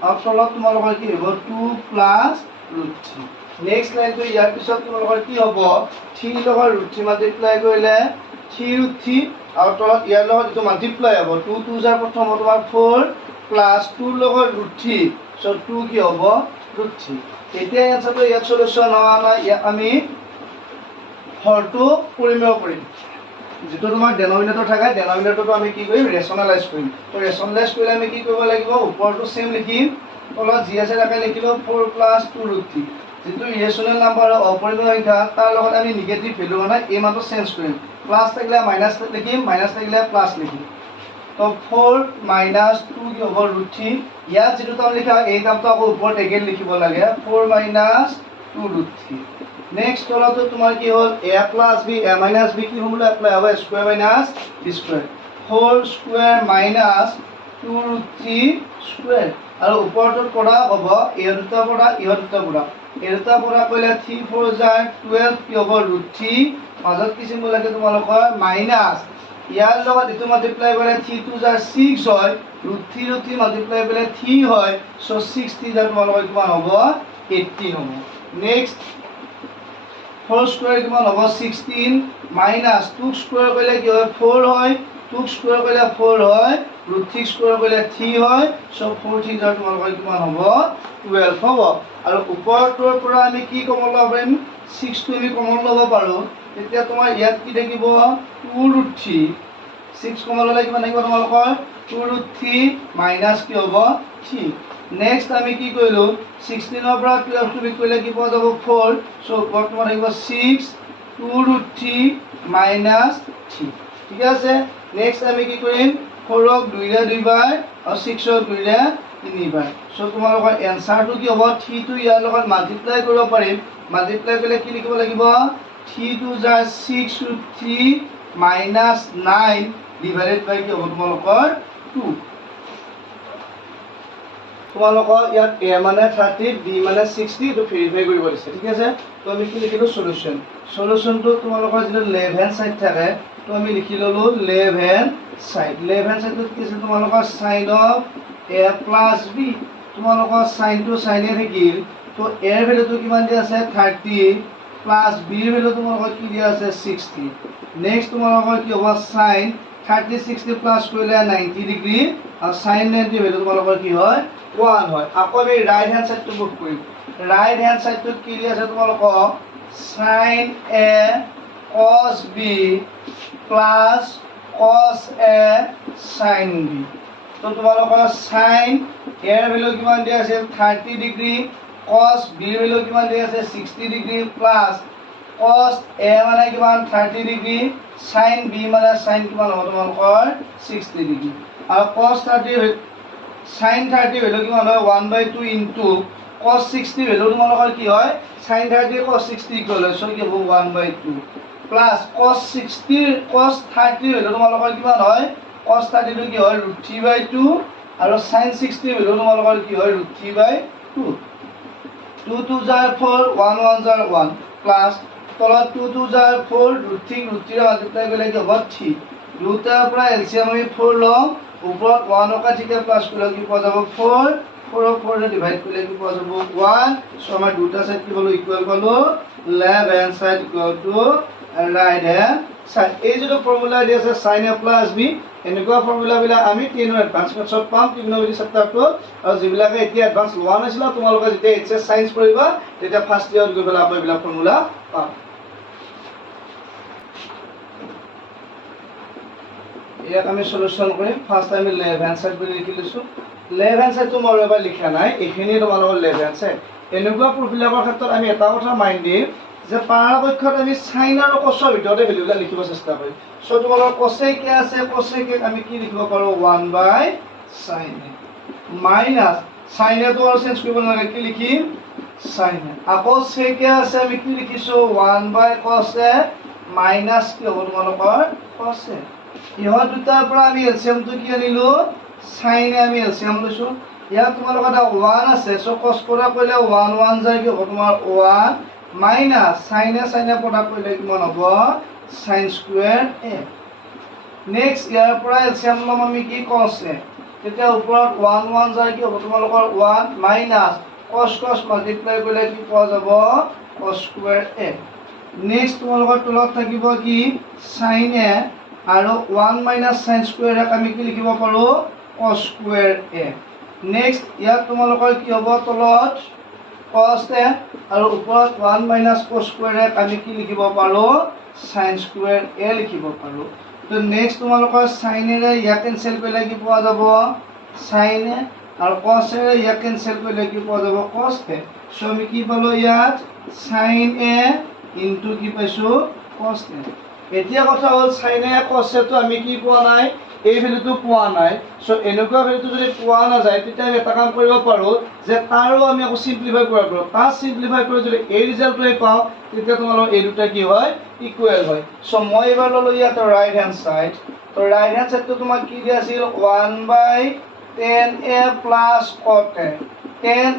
আৰু তলত তোমালোকৰ কি হ'ব 2 প্লাছ √3। নেক্সট লাইনটো ইয়াৰ পিছত তোমালোকৰ কি হ'ব 3 লগত √3 মাল্টিপ্লাই কৰিলে 3√3 আৰু তলত ইয়াৰ লগত যিটো মাল্টিপ্লাই হ'ব 2 2 যাৰ প্ৰথম হ'ব তোমাৰ 4 প্লাছ 2 লগত √3। চ' 2 কি হ'ব √3। এতিয়া এনচাৰটো ইয়াত সলিউশ্যন হোৱা নাই। ইয়াক আমি হৰটো পৰিমেয় কৰিম। যিটো তোমাৰ ডেনমিনেটৰ থাকে ডেনমিনেটৰটো আমি কি কৰিম ৰেচনেলাইজ কৰিম। তো ৰেচনেলাইজ কৰিলে আমি কি কৰিব লাগিব ওপৰটো সেম লিখিম তলত যি আছে তাকে লিখিলোঁ 4 প্লাছ 2√3। যিটো ইৰেচনেল নাম্বাৰ অপৰিমেয় সংখ্যা তাৰ লগত আমি নিগেটিভ ভেলু মানে এই মানটো চেঞ্জ কৰিম। প্লাছ থাকিলে মাইনাছ লিখিম, মাইনাছ থাকিলে প্লাছ লিখিম। তো 4 মাইনাছ 2 কি হ'ব √3। ইয়াত যিটো টাৰ্ম লিখা এই টাৰ্মটো আকৌ ওপৰত এগেইন লিখিব লাগে 4 মাইনাছ 2√3। নেক্সট তলতো তোমাৰ কি হ'ল a plus b a minus b কি হ'বলৈ এপ্লাই হ'ব square minus b square 4 square minus 2√3 square আৰু ওপৰটোৰ পৰা হ'ব এই দুটা পৰা এই দুটা পৰা কৰিলে 3 4 যায় 12 কি হ'ব √3 মাজত কি চিম্বল লাগে তোমালোকৰ মাইনাছ ইয়াৰ লগত এইটো মাল্টিপ্লাই কৰিলে 3 2 যায় 6 হয় √3 মাল্টিপ্লাই কৰিলে 3 হয়। চ' 6 যায় তোমালোকৰ কিমান হ'ব 18 হ'ব। নেক্সট 4 স্কুৱেৰ কিমান হ'ব 16 মাইনাছ 2 স্কুৱেৰ কৰিলে কি হয় 4 হয় 2 স্কুৱেৰ কৰিলে 4 হয় √3 স্কুৱেৰ কৰিলে 3 হয়। চ' 4 3 যায় তোমালোকৰ কিমান হ'ব 12 হ'ব। আৰু ওপৰটোৰ পৰা আমি কি কমন ল'ব পাৰিম 6টো আমি কমন ল'ব পাৰোঁ। তেতিয়া তোমাৰ ইয়াত কি থাকিব 2√3 6 কমন ল'লে কিমান থাকিব তোমালোকৰ 2√3 মাইনাছ কি হ'ব 3। নেক্সট আমি কি কৰিলোঁ 16ৰ পৰা 12 বিয়োগ কৰিলে কি পোৱা যাব 4। চ' ওপৰত তোমাৰ থাকিব 6 2√3 মাইনাছ 3। ঠিক আছে। নেক্সট আমি কি কৰিম 4ক 2ৰে 2 বাৰ আৰু 6ক 2ৰে 3 বাৰ। চ' তোমালোকৰ এনচাৰটো কি হ'ব 3 টো ইয়াৰ লগত মাল্টিপ্লাই কৰিব পাৰিম। মাল্টিপ্লাই কৰিলে কি লিখিব লাগিব 3 2 যায় 6 √3 মাইনাছ 9 ডিভাইডেড বাই কি হ'ব তোমালোকৰ 2 তোমালোকৰ ইয়াত a মানে 30 b মানে 60 তো ভেৰিফাই কৰিব দিছে ঠিক আছে তো আমি কি লিখিলো সলিউশন সলিউশনটো তোমালোকৰ যেনে লেফট হ্যান্ড সাইড থাকে তো আমি লিখি ললো লেফট হ্যান্ড সাইডত কি আছে তোমালোকৰ sin of a plus b তোমালোকৰ sin to sin এ থাকিল তো a এৰ ভ্যালুটো কিমান দি আছে 30 প্লাস b এৰ ভ্যালু তোমালোকৰ কি দি আছে 60 নেক্সট তোমালোকৰ কি হ'ব sin 30 60 প্লাস কৰিলে 90 ডিগ্ৰী আৰু sin 90 ভ্যালু তোমালোকৰ কি হয় 1 হয় আকৌ আমি ৰাইট হ্যান্ড সাইডটো বুক কৰিম ৰাইট হ্যান্ড সাইডটো কি দি আছে তোমালোকৰ sin a cos b plus cos a sin b তো তোমালোকৰ sin a এৰ ভ্যালু কিমান দি আছে 30 ডিগ্ৰী cos b এৰ ভ্যালু কিমান দি আছে 60 ডিগ্ৰী প্লাস cos a মানে কিমান 30 ডিগ্ৰী sin b মানে sin কিমান হ'ব তোমালোকৰ 60 ডিগ্ৰী আৰু cos 30 sin 30 ভ্যালু কিমান হয় 1/2 ইনটু cos 60 ভ্যালু তোমালোকৰ কি হয় sin 30 cos 60 ইকুৱেল হয় সো কি হ'ব 1/2 প্লাস cos 30 ভ্যালু তোমালোকৰ কিমান হয় cos 30 টো কি হয় √3/2 আৰু sin 60 ভ্যালু তোমালোকৰ কি হয় √3/2 2 2 jar 4 1 1 jar 1 প্লাস তলত 2 2 jar 4 √3 মাল্টিপ্লাই কৰিলে কি হ'ব 3 দুটাৰ পৰা এলসিয়াম আমি 4 লম ওপৰত 1 কা ঠিকে প্লাস কৰিলে কি পোৱা যাব 4 4 4 ৰে ডিভাইড কৰিলে কি পোৱা যাব 1 সো আমাৰ দুটা সাইড কি পালো ইকুৱেল পালো left hand side equal to right hand side এই যেটো ফৰ্মুলা দি আছে sin a plus b এনেকুৱা ফৰ্মুলা বিলা আমি 10 এডভান্স মেথডত পাম ত্ৰিকোণমিতি চেপ্টাৰটো আৰু যিবিলাকে এতিয়া এডভান্স লোৱা নাছিল তোমালোকে যেতিয়া এইচএস সাইন্স কৰিবা তেতিয়া ফাৰ্স্ট ইয়াৰত গৈ পেলাই আপুনি বিলা ফৰ্মুলা পাম ইয়াক আমি সলিউশন কৰিম ফাৰ্স্ট আমি লেফট হ্যান্ড সাইড বুলি লিখি লৈছো লেফট হ্যান্ড সাইডটো মই এবাৰ লিখা নাই এইখিনি তোমালোকৰ লেফট হ্যান্ড সাইড এনেকুৱা প্ৰফিলাৰৰ ক্ষেত্ৰত আমি এটা কথা মাইন্ড দিম যে পৰাপক্ষত আমি sin আৰু cos ৰ ভিতৰতে ভ্যালুবিলাক লিখিব চেষ্টা কৰিম সো তোমালোকৰ cosec আছে cosec আমি কি লিখিব পাৰো 1/sin মাইনাস sin টো আৰু চেঞ্জ কৰিব নালাগে কি লিখিম sin আকৌ sec আছে আমি কি লিখিছো 1/cos মাইনাস কি হ'ব তোমালোকৰ cos ইহত দুটাৰ পৰা আমি এলসিয়ামটো কি আনিলো sin আমি এলসিয়াম লৈছো ইয়াত তোমালোকৰ এটা 1 আছে সো cos পৰা কৰিলে 1 1 যায় কি হ'ব তোমাৰ 1 মাইনাস sin পটা কৰিলে কিমান হ'ব sin স্কয়াৰ a নেক্সট ইয়াৰ পৰা এলসিয়াম লম আমি কি cos a তেতিয়া ওপৰত 1 1 যায় কি হ'ব তোমালোকৰ 1 মাইনাস cos মাল্টিপ্লাই কৰিলে কি পোৱা যাব cos স্কয়াৰ a নেক্সট তোমালোকৰ তলত থাকিব কি sin a আৰু 1 মাইনাস sin স্কয়াৰ আমি কি লিখিব পাৰো cos স্কয়াৰ a নেক্সট ইয়াত তোমালোকৰ কি হ'ব তলত cos a আৰু ওপৰত 1 মাইনাস cos স্কয়াৰ আমি কি লিখিব পাৰো sin স্কয়াৰ a লিখিব পাৰো তো নেক্সট তোমালোকৰ sin এ ইয়া কেনসেল কৰিলে কি পোৱা যাব sin a আৰু cos এ ইয়া কেনসেল কৰিলে কি পোৱা যাব cos a সো আমি কি পালো ইয়াত sin a ইনটু কি পাইছো cos a এতিয়া কথা হল sin a cos a তো আমি কি পোৱা নাই এই ভ্যালুটো পোৱা নাই সো এনেকুৱা ভ্যালুটো যদি পোৱা না যায় তেতিয়া আমি এটা কাম কৰিব পাৰো যে তাৰো আমি আকৌ সিম্পলিফাই কৰিব পাৰো পাঁচ সিম্পলিফাই কৰি যদি এই ৰিজাল্টটোই পাও তেতিয়া তোমালোকৰ এই দুটা কি হয় ইকুৱেল হয় সো মই এবাৰ ললো ইয়াত ৰাইট হ্যান্ড সাইড তো ৰাইট হ্যান্ড সাইডটো তোমাক কি দি আছিল 1/10a plus cot a 10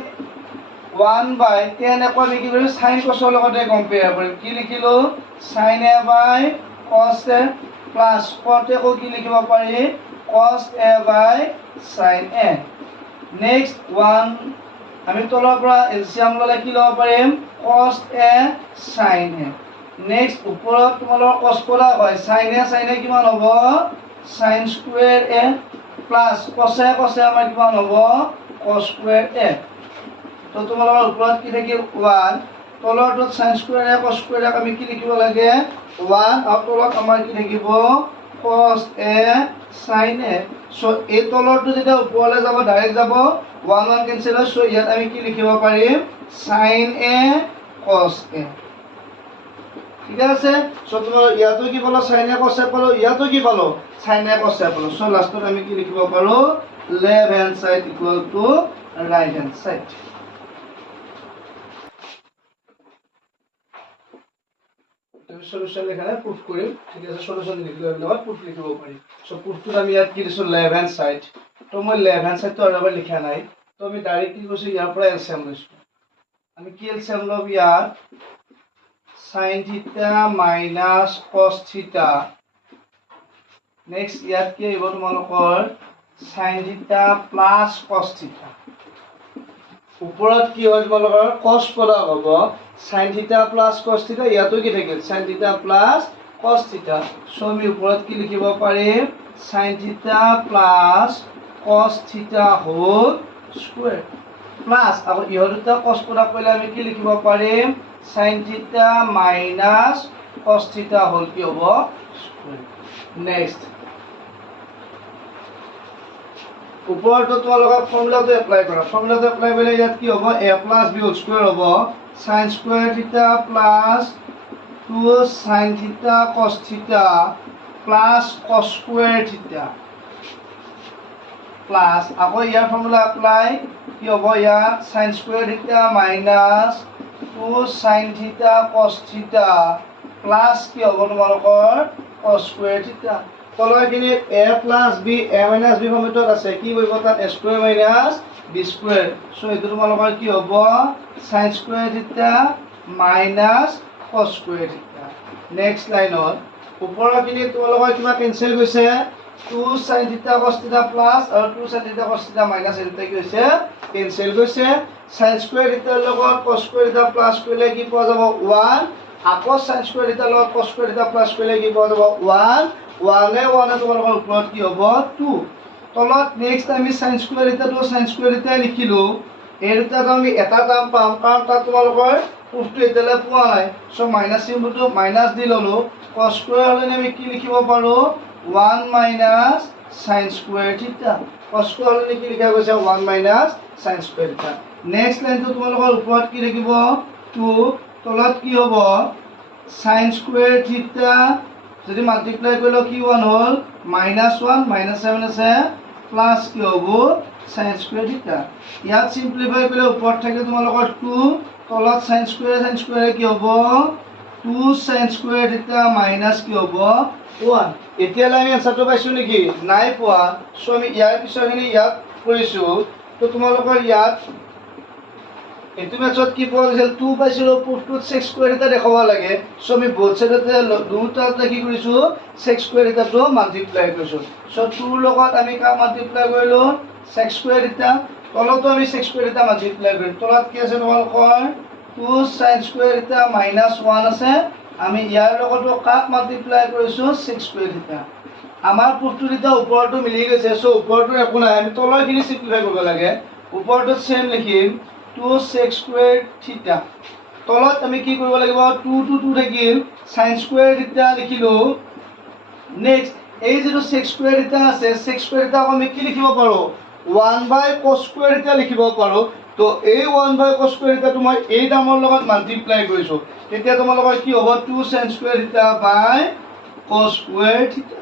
1/10 আকৌ আমি কি কৰিম sin cos ৰ লগতে কম্পেয়াৰ কৰিম কি লিখিলো sin a by cos a plus cot a को কি লিখিব পাৰি cos a by sin a next 1 আমি তলৰ পৰা এলসিয়াম ললে কি লব পাৰিম cos a sin a next ওপৰত তোমালোকৰ cos পৰা হয় sin a কিমান হ'ব sin square a plus cos a আমাৰ কিমান হ'ব cos স্কয়াৰ a তো তোমালোকৰ ওপৰত কি থাকিল 1 তলৰটোত sin square a cos square আমি কি লিখিব লাগে 1 আৰু তলত আমাৰ কি থাকিব cos a sin a so এই তলৰটো যেতিয়া ওপৰলৈ যাব ডাইৰেক্ট যাব 1 1 কেনসেল হয় সো ইয়াত আমি কি লিখিব পাৰিম sin a cos a ঠিক আছে সো তোমাৰ ইয়াতো কি পালো sin a cos a পালো ইয়াতো কি পালো sin a cos a পালো সো লাষ্টত আমি কি লিখিব পাৰো left hand side equal to right hand side আমি সলিউশন এখানে প্রুফ করি ঠিক আছে সলিউশন লিখলে আমি আবার প্রুফ লিখিব পারি সো প্রুফটো আমি ইয়াত কি দিছো লেফট হ্যান্ড সাইড তো মই লেফট হ্যান্ড সাইড তো আৰু লিখা নাই তো আমি ডাইৰেক্ট কি কৈছো ইয়াৰ পৰা এলসিয়াম লৈছো আমি কি এলসিয়াম লব ইয়াত sin theta minus cos theta next ইয়াত কি হ'ব তোমালোকৰ sin থিটা প্লাস cos থিটা উপৰত কি হয় তোমালোকৰ cos পদা হ'ব sin থিটা প্লাস cos থিটা ইয়াতো কি থাকিল sin থিটা প্লাস cos থিটা সো আমি উপৰত কি লিখিব পাৰিম sin থিটা প্লাস cos থিটা হোল স্কয়াৰ প্লাস আৰু ইহৰ দুটা cos পদা কৰিলে আমি কি লিখিব পাৰিম sin থিটা মাইনাস cos থিটা হোল কি হ'ব স্কয়াৰ নেক্সট উপৰটো তোমালোকৰ ফৰ্মুলাটো এপ্লাই কৰা ফৰ্মুলাটো এপ্লাই কৰিলে ইয়াত কি হ'ব a + b হোল স্কয়াৰ হ'ব sin স্কয়াৰ থিটা প্লাস 2 sin থিটা cos থিটা প্লাস cos স্কয়াৰ থিটা প্লাস আকৌ ইয়াৰ ফৰ্মুলা এপ্লাই কি হ'ব ইয়াত sin স্কয়াৰ থিটা মাইনাস 2 sin থিটা cos থিটা প্লাস কি হ'ব তোমালোকৰ cos স্কয়াৰ থিটা তলৰখিনি a + b a - b ফৰ্মেটত আছে কি কৰিব তাত a square minus b square so এটো তোমালোকৰ কি হ'ব sin স্কয়াৰ থিটা মাইনাস cos স্কয়াৰ থিটা নেক্সট লাইনত ওপৰৰখিনি তোমালোকৰ কিবা কেনসেল গৈছে 2 sin থিটা cos থিটা প্লাস আৰু 2 sin থিটা cos থিটা মাইনাস এটা কি হৈছে কেনসেল গৈছে sin স্কয়াৰ থিটাৰ লগত cos স্কয়াৰ থিটা প্লাস কৰিলে কি পোৱা যাব 1 আকৌ sin স্কয়াৰ থিটাৰ লগত cos স্কয়াৰ থিটা প্লাস কৰিলে কি পোৱা যাব 1 1 তোমালোকৰ ওপৰত কি হ'ব 2 তলত নেক্সট আমি sin স্কয়াৰ থিটাটো sin স্কয়াৰ থিটা লিখিলো এই দুটাটো আমি এটা টাৰ্ম পাম কাৰণ তাত তোমালোকৰ প্ৰুফটো এতিয়ালে পোৱা নাই সো মাইনাস চিম্বলটো মাইনাস দি ললো cos স্কয়াৰ হলে আমি কি লিখিব পাৰো 1 মাইনাস sin স্কয়াৰ থিটা cos স্কয়াৰ হলে কি লিখা গৈছে 1 মাইনাস sin স্কয়াৰ থিটা নেক্সট লাইনটো তোমালোকৰ ওপৰত কি লিখিব 2 তলত কি হ'ব sin স্কয়াৰ থিটা যদি মাল্টিপ্লাই কৰিলে কি 1 হল -1 -7 আছে প্লাস কি হ'ব sin স্কয়াৰ থিটা ইয়াত সিম্পলিফাই কৰিলে ওপৰত থাকে তোমালোকৰ 2 তলত sin স্কয়াৰ কি হ'ব 2 sin স্কয়াৰ থিটা মাইনাস কি হ'ব 1 এতিয়ালৈ আমি আনসাৰটো পাইছো নেকি নাই পোৱা সো আমি ইয়াৰ পিছৰখিনি ইয়াত কৰিছো তো তোমালোকৰ ইয়াত এটো মেথড কি পোৱা গৈছিল 2 পাইছিলো প্ৰুফটো sec স্কয়াৰ থিটা দেখাব লাগে সো আমি বোথ সাইডতে দুটাতে কি কৰিছো sec স্কয়াৰ থিটাটো মাল্টিপ্লাই কৰিছো সো 2 লগত আমি কা মাল্টিপ্লাই কৰিলো sec স্কয়াৰ থিটা তলতো আমি sec স্কয়াৰ থিটা মাল্টিপ্লাই কৰিম তলত কি আছে তোমালোকৰ 2 sin স্কয়াৰ থিটা -1 আছে আমি ইয়াৰ লগতো কাক মাল্টিপ্লাই কৰিছো sec স্কয়াৰ থিটা আমাৰ প্ৰুফটো থিটা ওপৰটো মিলি গৈছে সো ওপৰটো একো নাই আমি তলৰখিনি সিম্পলিফাই কৰিব লাগে ওপৰটো সেম লিখিম 2 sec স্কয়াৰ থিটা তলত আমি কি কৰিব লাগিব 2 to 2 থাকিল sin স্কয়াৰ থিটা লিখিলো নেক্সট এই যে sec স্কয়াৰ থিটা আছে sec স্কয়াৰ থিটা আমি কি লিখিব পাৰো 1/cos স্কয়াৰ থিটা লিখিব পাৰো তো এই 1/cos স্কয়াৰ থিটাটো মই এই দামৰ লগত মাল্টিপ্লাই কৰিছো তেতিয়া তোমালোকৰ কি হ'ব 2 sin স্কয়াৰ থিটা cos স্কয়াৰ থিটা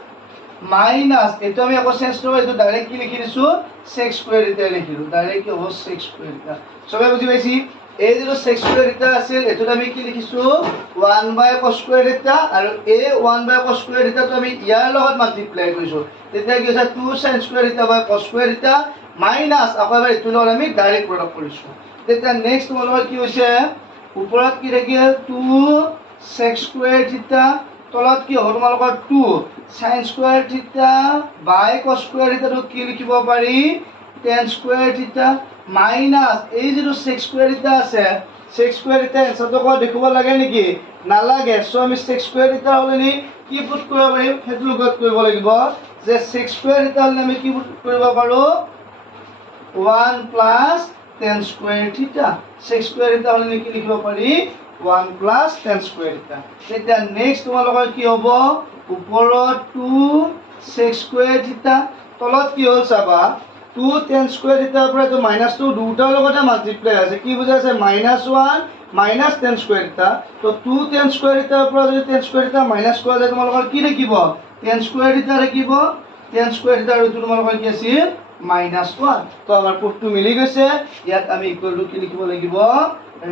মাইনাস এটো আমি আকৌ চেঞ্জ কৰিব এটো ডাইৰেক্ট কি লিখি দিছো sec স্কয়াৰ থিটা লিখিলো ডাইৰেক্ট কি হ'ব sec স্কয়াৰ থিটা সবাই বুজি পাইছি এই যে sec স্কয়াৰ থিটা আছিল এটো আমি কি লিখিছো 1/cos স্কয়াৰ থিটা আৰু এই 1/cos স্কয়াৰ থিটাটো আমি ইয়াৰ লগত মাল্টিপ্লাই কৰিছো তেতিয়া কি হৈছে 2 sin স্কয়াৰ থিটা cos স্কয়াৰ থিটা মাইনাস আকৌ এবাৰ এটো লগত আমি ডাইৰেক্ট প্ৰডাক্ট কৰিছো তেতিয়া নেক্সট তোমালোকৰ কি হৈছে ওপৰত কি থাকিল 2 sec স্কয়াৰ থিটা তলত কি হ'ব তোমালোকৰ 2 sin স্কয়াৰ থিটা cos স্কয়াৰ থিটাটো কি লিখিব পাৰি tan স্কয়াৰ থিটা মাইনাস এই যে sec স্কয়াৰ থিটা আছে sec স্কয়াৰ থিটা এনসাৰটো কো দেখিব লাগে নেকি নালাগে সো আমি sec স্কয়াৰ থিটা হলেনি কি পুট কৰিব পাৰিম হেতু লগত কৰিব লাগিব যে sec স্কয়াৰ থিটা হলে আমি কি পুট কৰিব পাৰো 1 plus tan স্কয়াৰ থিটা sec স্কয়াৰ থিটা হলে কি লিখিব পাৰি 1 plus tan স্কয়াৰ থিটা তেতিয়া নেক্সট তোমালোকৰ কি হ'ব ওপৰত 2 sec স্কয়াৰ থিটা তলত কি হ'ল চাবা 2 tan স্কয়াৰ থিটাৰ পৰা তো -2 দুটাৰ লগতে মাল্টিপ্লাই আছে কি বুজাই আছে -1 minus tan স্কয়াৰ থিটা তো 2 tan স্কয়াৰ থিটাৰ পৰা যদি tan স্কয়াৰ থিটা মাইনাস কৰা যায় তোমালোকৰ কি থাকিব tan স্কয়াৰ থিটা থাকিব tan স্কয়াৰ থিটাৰ এইটো তোমালোকৰ কি আছিল -1 তো আমাৰ প্রুফটো মিলি গৈছে ইয়াত আমি ইকুয়াল টু কি লিখিব লাগিব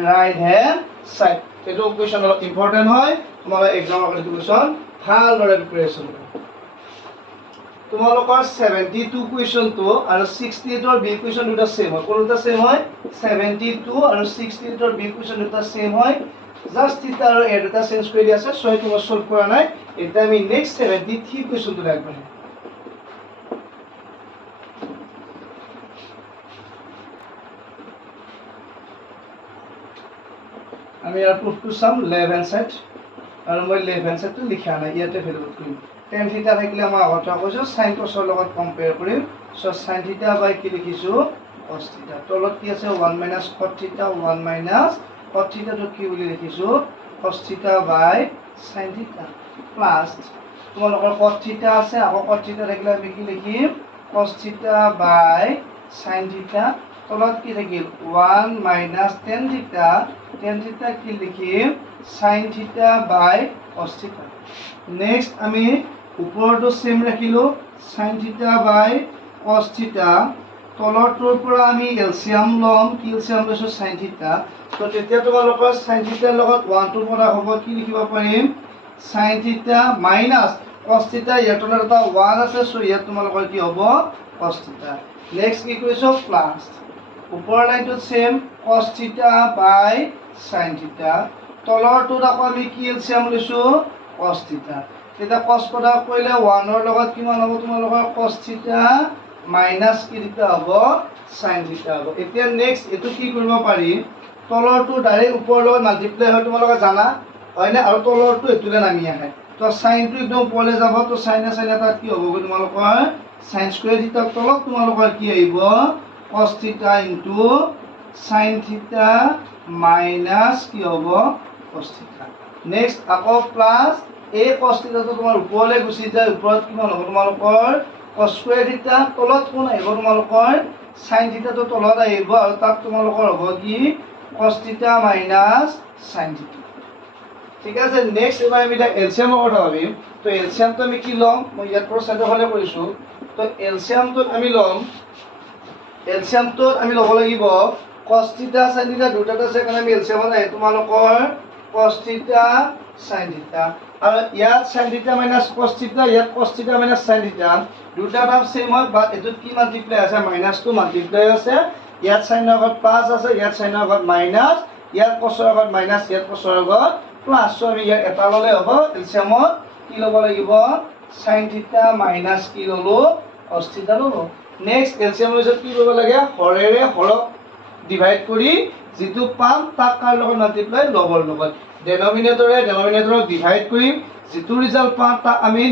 রাইট হ্যান্ড সাইড এইটো কুৱেশ্যন অলপ ইম্পৰ্টেণ্ট হয় তোমালোকে এক্সামৰ কাৰণে কুৱেশ্যন ভালদৰে প্ৰিপেৰেশ্যন কৰা তোমালোকৰ 72 কুৱেশ্যনটো আৰু 68 ৰ বি কুৱেশ্যন দুটা সেম হয় কোনটা সেম হয় 72 আৰু 68 ৰ বি কুৱেশ্যন দুটা সেম হয় জাস্ট থিটা আৰু এ দুটা চেঞ্জ কৰি দিয়া আছে সো এইটো মই সলভ কৰা নাই এটা আমি নেক্সট 73 কুৱেশ্যনটো আগবাঢ়িম আমি ইয়াৰ প্ৰুফটো চাম লেফট হ্যান্ড সাইড আৰু মই লেফট হ্যান্ড সাইডটো লিখা নাই ইয়াতে ভ্যালু কৰিম tan থিটা থাকিলে মই আগতে কৈছো sin cos ৰ লগত কম্পেয়াৰ কৰিম সো sin থিটা বাই কি লিখিছো cos থিটা তলত কি আছে 1 cos থিটা 1 cos থিটা তো কি বুলি লিখিছো cos থিটা বাই sin থিটা প্লাস তোমালোকৰ cos থিটা আছে আকৌ cos থিটা থাকিলে আমি কি লিখিম cos থিটা বাই sin থিটা তলত কি থাকিল 1 tan থিটা কি লিখিম sin থিটা বাই cos থিটা নেক্সট আমি ওপৰটো সেম ৰাখিলো sin থিটা বাই cos থিটা তলৰটোৰ পৰা আমি এলচিয়াম লম কি এলচিয়াম লৈছো sin থিটা তো তেতিয়া তোমালোকৰ sin থিটাৰ লগত 1 টোৰ পৰা হ'ব কি লিখিব পাৰিম sin থিটা মাইনাস cos থিটা ইয়াৰ তলত এটা 1 আছে সো ইয়াত তোমালোকৰ কি হ'ব cos থিটা নেক্সট কি কৰিছো প্লাস ওপৰৰ লাইনটো সেম cos থিটা বাই sin থিটা তলৰটোত আকৌ আমি কি এলচিয়াম লৈছো cos থিটা তেতিয়া cos প্ৰডাক্ট কৰিলে 1 ৰ লগত কিমান হ'ব তোমালোকৰ cos থিটা মাইনাস কি থিটা হ'ব sin থিটা হ'ব এতিয়া নেক্সট এটো কি কৰিব পাৰি তলৰটো ডাইৰেক্ট ওপৰৰ লগত মাল্টিপ্লাই হয় তোমালোকে জানা হয়নে আৰু তলৰটো এতুলে নামি আহে তো sin টো একদম ওপৰলৈ যাব তো sin তাত কি হ'ব তোমালোকৰ sin স্কয়াৰ থিটা তলত তোমালোকৰ কি আহিব cos থিটা ইনটু sin থিটা মাইনাস কি হ'ব cos থিটা নেক্সট আকৌ প্লাস এই cos থিটা তো তোমাৰ ওপৰলৈ গুচি যায় ওপৰত কিমান হ'ব তোমালোকৰ cos স্কয়াৰ থিটা তলত কোন আহিব তোমালোকৰ sin থিটা তো তলত আহিব আৰু তাত তোমালোকৰ হ'ব কি cos থিটা মাইনাস sin থিটা ঠিক আছে নেক্সট এবাৰ আমি এলচিয়ামৰ কথা ভাবিম তো এলচিয়ামটো আমি কি লম মই ইয়াত প্ৰচেণ্ট হলে কৰিছো তো এলচিয়ামটো আমি লম এলচিয়ামটো আমি লব লাগিব cos থিটা sin থিটা দুটাটা আছে কাৰণে আমি এলচিয়ামত আহে তোমালোকৰ cos থিটা sin থিটা আৰু ইয়াত sin থিটা মাইনাস cos থিটা ইয়াত cos থিটা মাইনাস sin থিটা দুটা টাৰ্ম সেম হয় বাট এটো কি মাল্টিপ্লাই আছে মাইনাস টু মাল্টিপ্লাই আছে ইয়াত sin ৰ আগত প্লাস আছে ইয়াত sin ৰ আগত মাইনাস ইয়াত cos ৰ আগত মাইনাস ইয়াত cos ৰ আগত প্লাস সো আমি ইয়াত এটা ললে হ'ব এলচিয়ামত কি লব লাগিব sin থিটা মাইনাস কি ললো cos থিটা ললো নেক্সট এলচিয়াম লৈছো কি কৰিব লাগে হৰেৰে হৰক ডিভাইড কৰি যেটো পাম তাক কাৰ লগত মাল্টিপ্লাই লগৰ লগত ডেনোমিনেটৰক ডিভাইড কৰিম যেটো ৰিজাল্ট পাম তাক আমি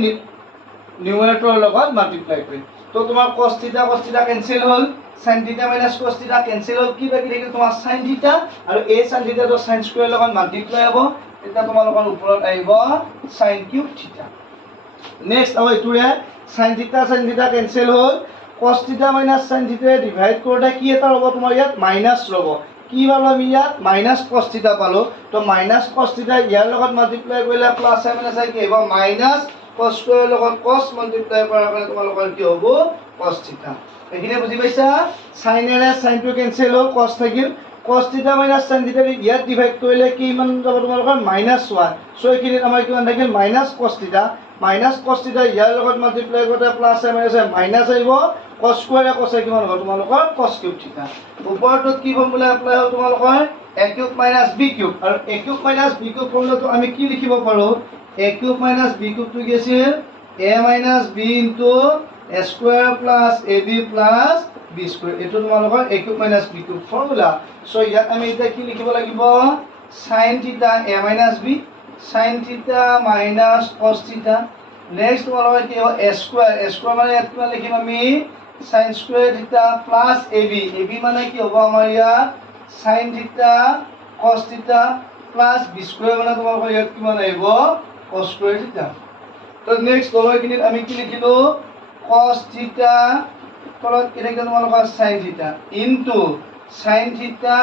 নিউমাৰেটৰৰ লগত মাল্টিপ্লাই কৰিম তো তোমাৰ cos থিটা কেনসেল হ'ল sin থিটা মাইনাস cos থিটা কেনসেল হ'ল কি বাকি থাকিল তোমাৰ sin থিটা আৰু এই sin থিটা তো sin স্কয়াৰ লগত মাল্টিপ্লাই হ'ব এটা তোমালোকৰ ওপৰত আহিব sin কিউব থিটা নেক্সট আৰু ইটোৰে sin থিটা কেনসেল হ'ল cos থিটা মাইনাস sin থিটা ডিভাইড কৰোতে কি এটা হ'ব তোমাৰ ইয়াত মাইনাস ৰব কি পালো আমি ইয়াত মাইনাস cos থিটা পালো তো মাইনাস cos থিটা ইয়াৰ লগত মাল্টিপ্লাই কৰিলে প্লাস মাইনাস কি হ'ব মাইনাস cos স্কয়াৰ লগত cos মাল্টিপ্লাই কৰাৰ কাৰণে তোমালোকৰ কি হ'ব cos থিটা এখিনে বুজি পাইছা sin এৰে sin টো কেনসেল হ'ল cos থাকিল cos থিটা মাইনাস sin থিটা ইয়াত ডিভাইড কৰিলে কি মান যাব তোমালোকৰ -1 সো এখিনে আমাৰ কিমান থাকিল -cos থিটা ইয়াৰ লগত মাল্টিপ্লাই কৰোতে প্লাস মাইনাস মাইনাস আহিব cos স্কয়াৰ cos কিমান হ'ব তোমালোকৰ cos কিউব থিটা ওপৰটোত কি ফৰ্মুলা এপ্লাই হ'ল তোমালোকৰ a cube minus b cube আৰু a cube minus b cube ফৰ্মুলাটো আমি কি লিখিব পাৰো a cube minus b cube টো কি আছিল a minus b into a square plus ab plus b square এটো তোমালোকৰ a cube minus b cube formula so ইয়াত আমি এটা কি লিখিব লাগিব sin theta a minus b sin theta minus cos theta next তোমালোকৰ কি হ'ব a স্কয়াৰ মানে ইয়াত কি লিখিম আমি sin স্কয়াৰ থিটা প্লাস ab মানে কি হ'ব আমাৰ ইয়াত sin থিটা cos থিটা প্লাস b স্কয়াৰ মানে তোমালোকৰ ইয়াত কিমান আহিব cos স্কয়াৰ থিটা তো নেক্সট তলৰখিনিত আমি কি লিখিলো cos থিটা তলত কি থাকিল তোমালোকৰ sin থিটা ইনটু sin থিটা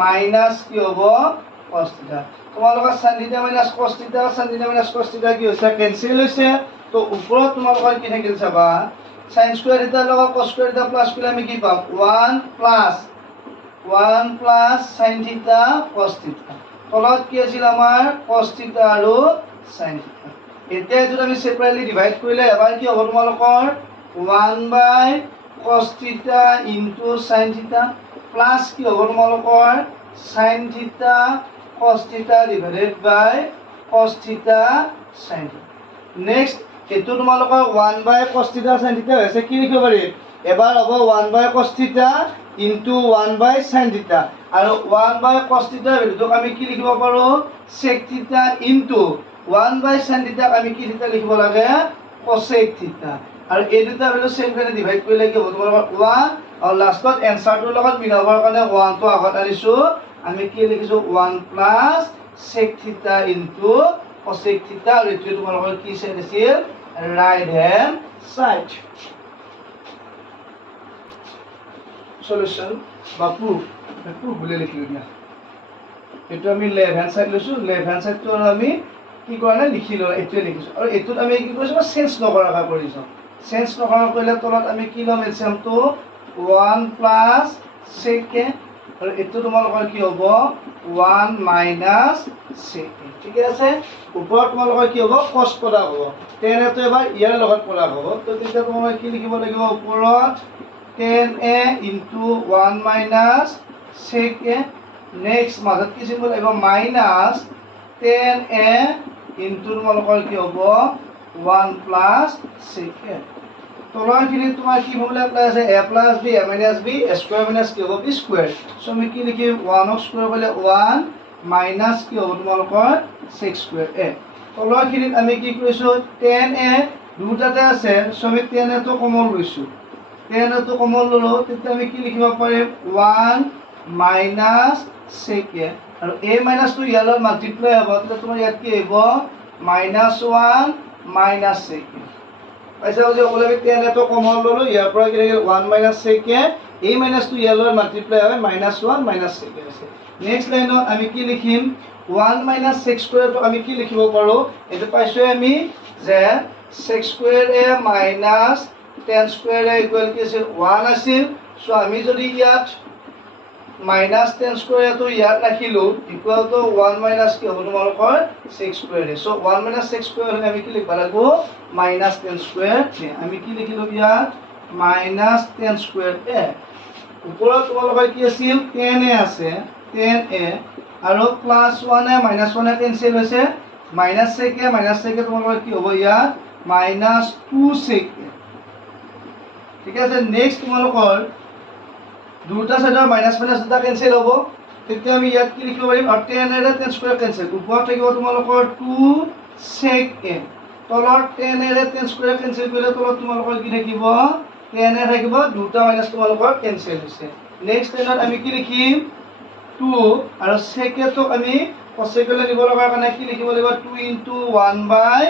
মাইনাস কি হ'ব cos থিটা তোমালোকৰ sin থিটা মাইনাস cos থিটা কি হৈছে কেনসেল হৈছে তো ওপৰত তোমালোকৰ কি থাকিল চাবা sin স্কয়াৰ থিটাৰ লগত cos স্কয়াৰ থিটা প্লাস কৰিলে আমি কি পাম 1 প্লাস sin থিটা cos থিটা তো তলত কি আছিল আমাৰ cos θ আৰু sin θ এতিয়া যদি আমি সেপাৰেটলি ডিভাইড কৰিলে এবাৰ কি হ'ব তোমালোকৰ 1/cos θ into sin θ প্লাস কি হ'ব তোমালোকৰ sin θ cos θ divided by cos θ sin θ next এটো তোমালোকৰ 1/cos θ sin θ হৈছে কি লিখিব পাৰি এবাৰ হ'ব 1/cos θ into 1/sin θ আৰু 1/cos θ ভ্যালুটোক আমি কি লিখিব পাৰো sec θ into 1/sin θ আমি কি θ লিখিব লাগে cosec θ আৰু এই দুটা ভ্যালু সেম কৰি ডিভাইড কৰিলে কি হ'ব তোমালোকৰ 1 আৰু লাষ্টত এনসাৰটোৰ লগত মিলাবৰ কাৰণে 1 টো আগত আনিছো আমি কি লিখিছো 1 plus sec θ into cosec θ আৰু এটো তোমালোকৰ কি সাইড আছিল রাইট হ্যান্ড সাইড সলিউশন বা প্রুফ বলে লিখিলো দিয়া এটো আমি লেফট হ্যান্ড সাইড লৈছো লেফট হ্যান্ড সাইডটো আমি কি কৰা নাই লিখিলো এটো লিখিছো আৰু এটোত আমি কি কৰিছো চেঞ্জ নকৰাকা কৰিছো চেঞ্জ নকৰা কৰিলে তলত আমি কি লম এলচিয়ামটো 1 plus sec আৰু এটো তোমালোকৰ কি হ'ব 1 minus sec ঠিক আছে ওপৰত তোমালোকৰ কি হ'ব cos কৰা হ'ব tan এটো এবাৰ ইয়াৰ লগত কৰা হ'ব তো তেতিয়া তোমালোকে কি লিখিব লাগিব ওপৰত tan a into 1 minus sec a next মাজত কি চিম্বল আহিব minus tan a into তোমালোকৰ কি হ'ব 1 plus sec a তলৰখিনি তোমাৰ কি ফৰ্মুলা এপ্লাই আছে a plus b a minus b square minus কি হ'ব b square সো আমি কি লিখিম 1 ক স্কয়াৰ কৰিলে 1 minus কি হ'ব তোমালোকৰ 6 square a তলৰখিনিত আমি কি কৰিছো tan a দুটাতে আছে সো আমি tan a টো কমন লৈছো tan a টো কমন ললো তেতিয়া আমি কি লিখিব পাৰিম 1 minus sec a আৰু a minus টো ইয়াৰ লগত মাল্টিপ্লাই হ'ব তেতিয়া তোমাৰ ইয়াত কি হ'ব -1 minus sec a ऐसा हो जो बोले भी tan a तो कॉमन लो लो यार पर क्या 1 minus sec a a minus to yellow multiply है -1 minus sec a say next line में আমি কি লিখিম 1 minus sec square তো আমি কি লিখিব পাৰো এটো পাইছো আমি যে sec square a minus tan square a equal কি আছিল 1 আছিল সো আমি যদি ইয়াত minus tan square তো ইয়াত ৰাখিলো equal to 1 minus কি হ'ব তোমালোকৰ sec square a so 1 minus sec square হলে আমি কি লিখব লাগিব minus tan square a আমি কি লিখিলো ইয়াত minus tan square a ওপৰত তোমালোকৰ কি আছিল tan a আছে tan a আৰু plus 1 a minus 1 a cancel হৈছে minus sec a তোমালোকৰ কি হ'ব ইয়াত minus 2 sec a ঠিক আছে নেক্সট তোমালোকৰ দুটা সাইডৰ মাইনাস মাইনাস দুটা কেনসেল হ'ব তেতিয়া আমি ইয়াত কি লিখিব পাৰিম আৰু tan এৰে tan স্কয়াৰ কেনসেল ওপৰত থাকিব তোমালোকৰ 2 sec a তলৰ tan এৰে tan স্কয়াৰ কেনসেল কৰিলে তলত তোমালোকৰ কি থাকিব tan এ থাকিব দুটা মাইনাস তোমালোকৰ কেনসেল হৈছে নেক্সট লাইনত আমি কি লিখিম 2 আৰু sec a টোক আমি cosec লৈ নিব লগাৰ কাৰণে কি লিখিব লাগিব 2 into 1 by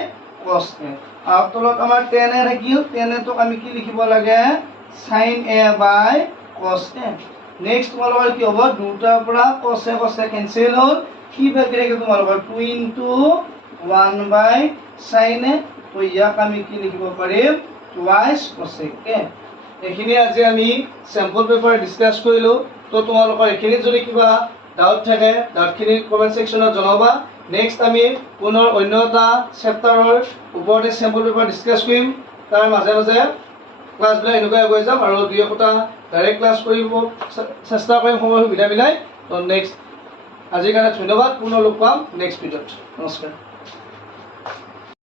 cos a আৰু তলত আমাৰ tan এ থাকিল tan এ টোক আমি কি লিখিব লাগে sin a by cos a next তোমালোকৰ কি হ'ব দুটাৰ পৰা cos a কেনসেল হ'ল কি বাকি থাকে তোমালোকৰ 2 into 1 by sin a তো ইয়াক আমি কি লিখিব পাৰিম twice cosec a এখিনি আজি আমি স্যাম্পল পেপাৰ ডিসকাস কৰিলো তো তোমালোকৰ এখিনি যদি কিবা ডাউট থাকে ডাউটখিনি কমেন্ট সেকশনত জনাবা নেক্সট আমি পুনৰ অন্য এটা চেপ্টাৰৰ ওপৰতে স্যাম্পল পেপাৰ ডিসকাস কৰিম তাৰ মাজে মাজে ক্লাস বিলাক এনেকৈ গৈ যাম আৰু দুই একটা ডাইৰেক্ট ক্লাস কৰিব চেষ্টা কৰিম সময় সুবিধা মিলাই তো নেক্সট আজিৰ কাৰণে ধন্যবাদ পুনৰ লগ পাম নেক্সট ভিডিঅ'ত নমস্কাৰ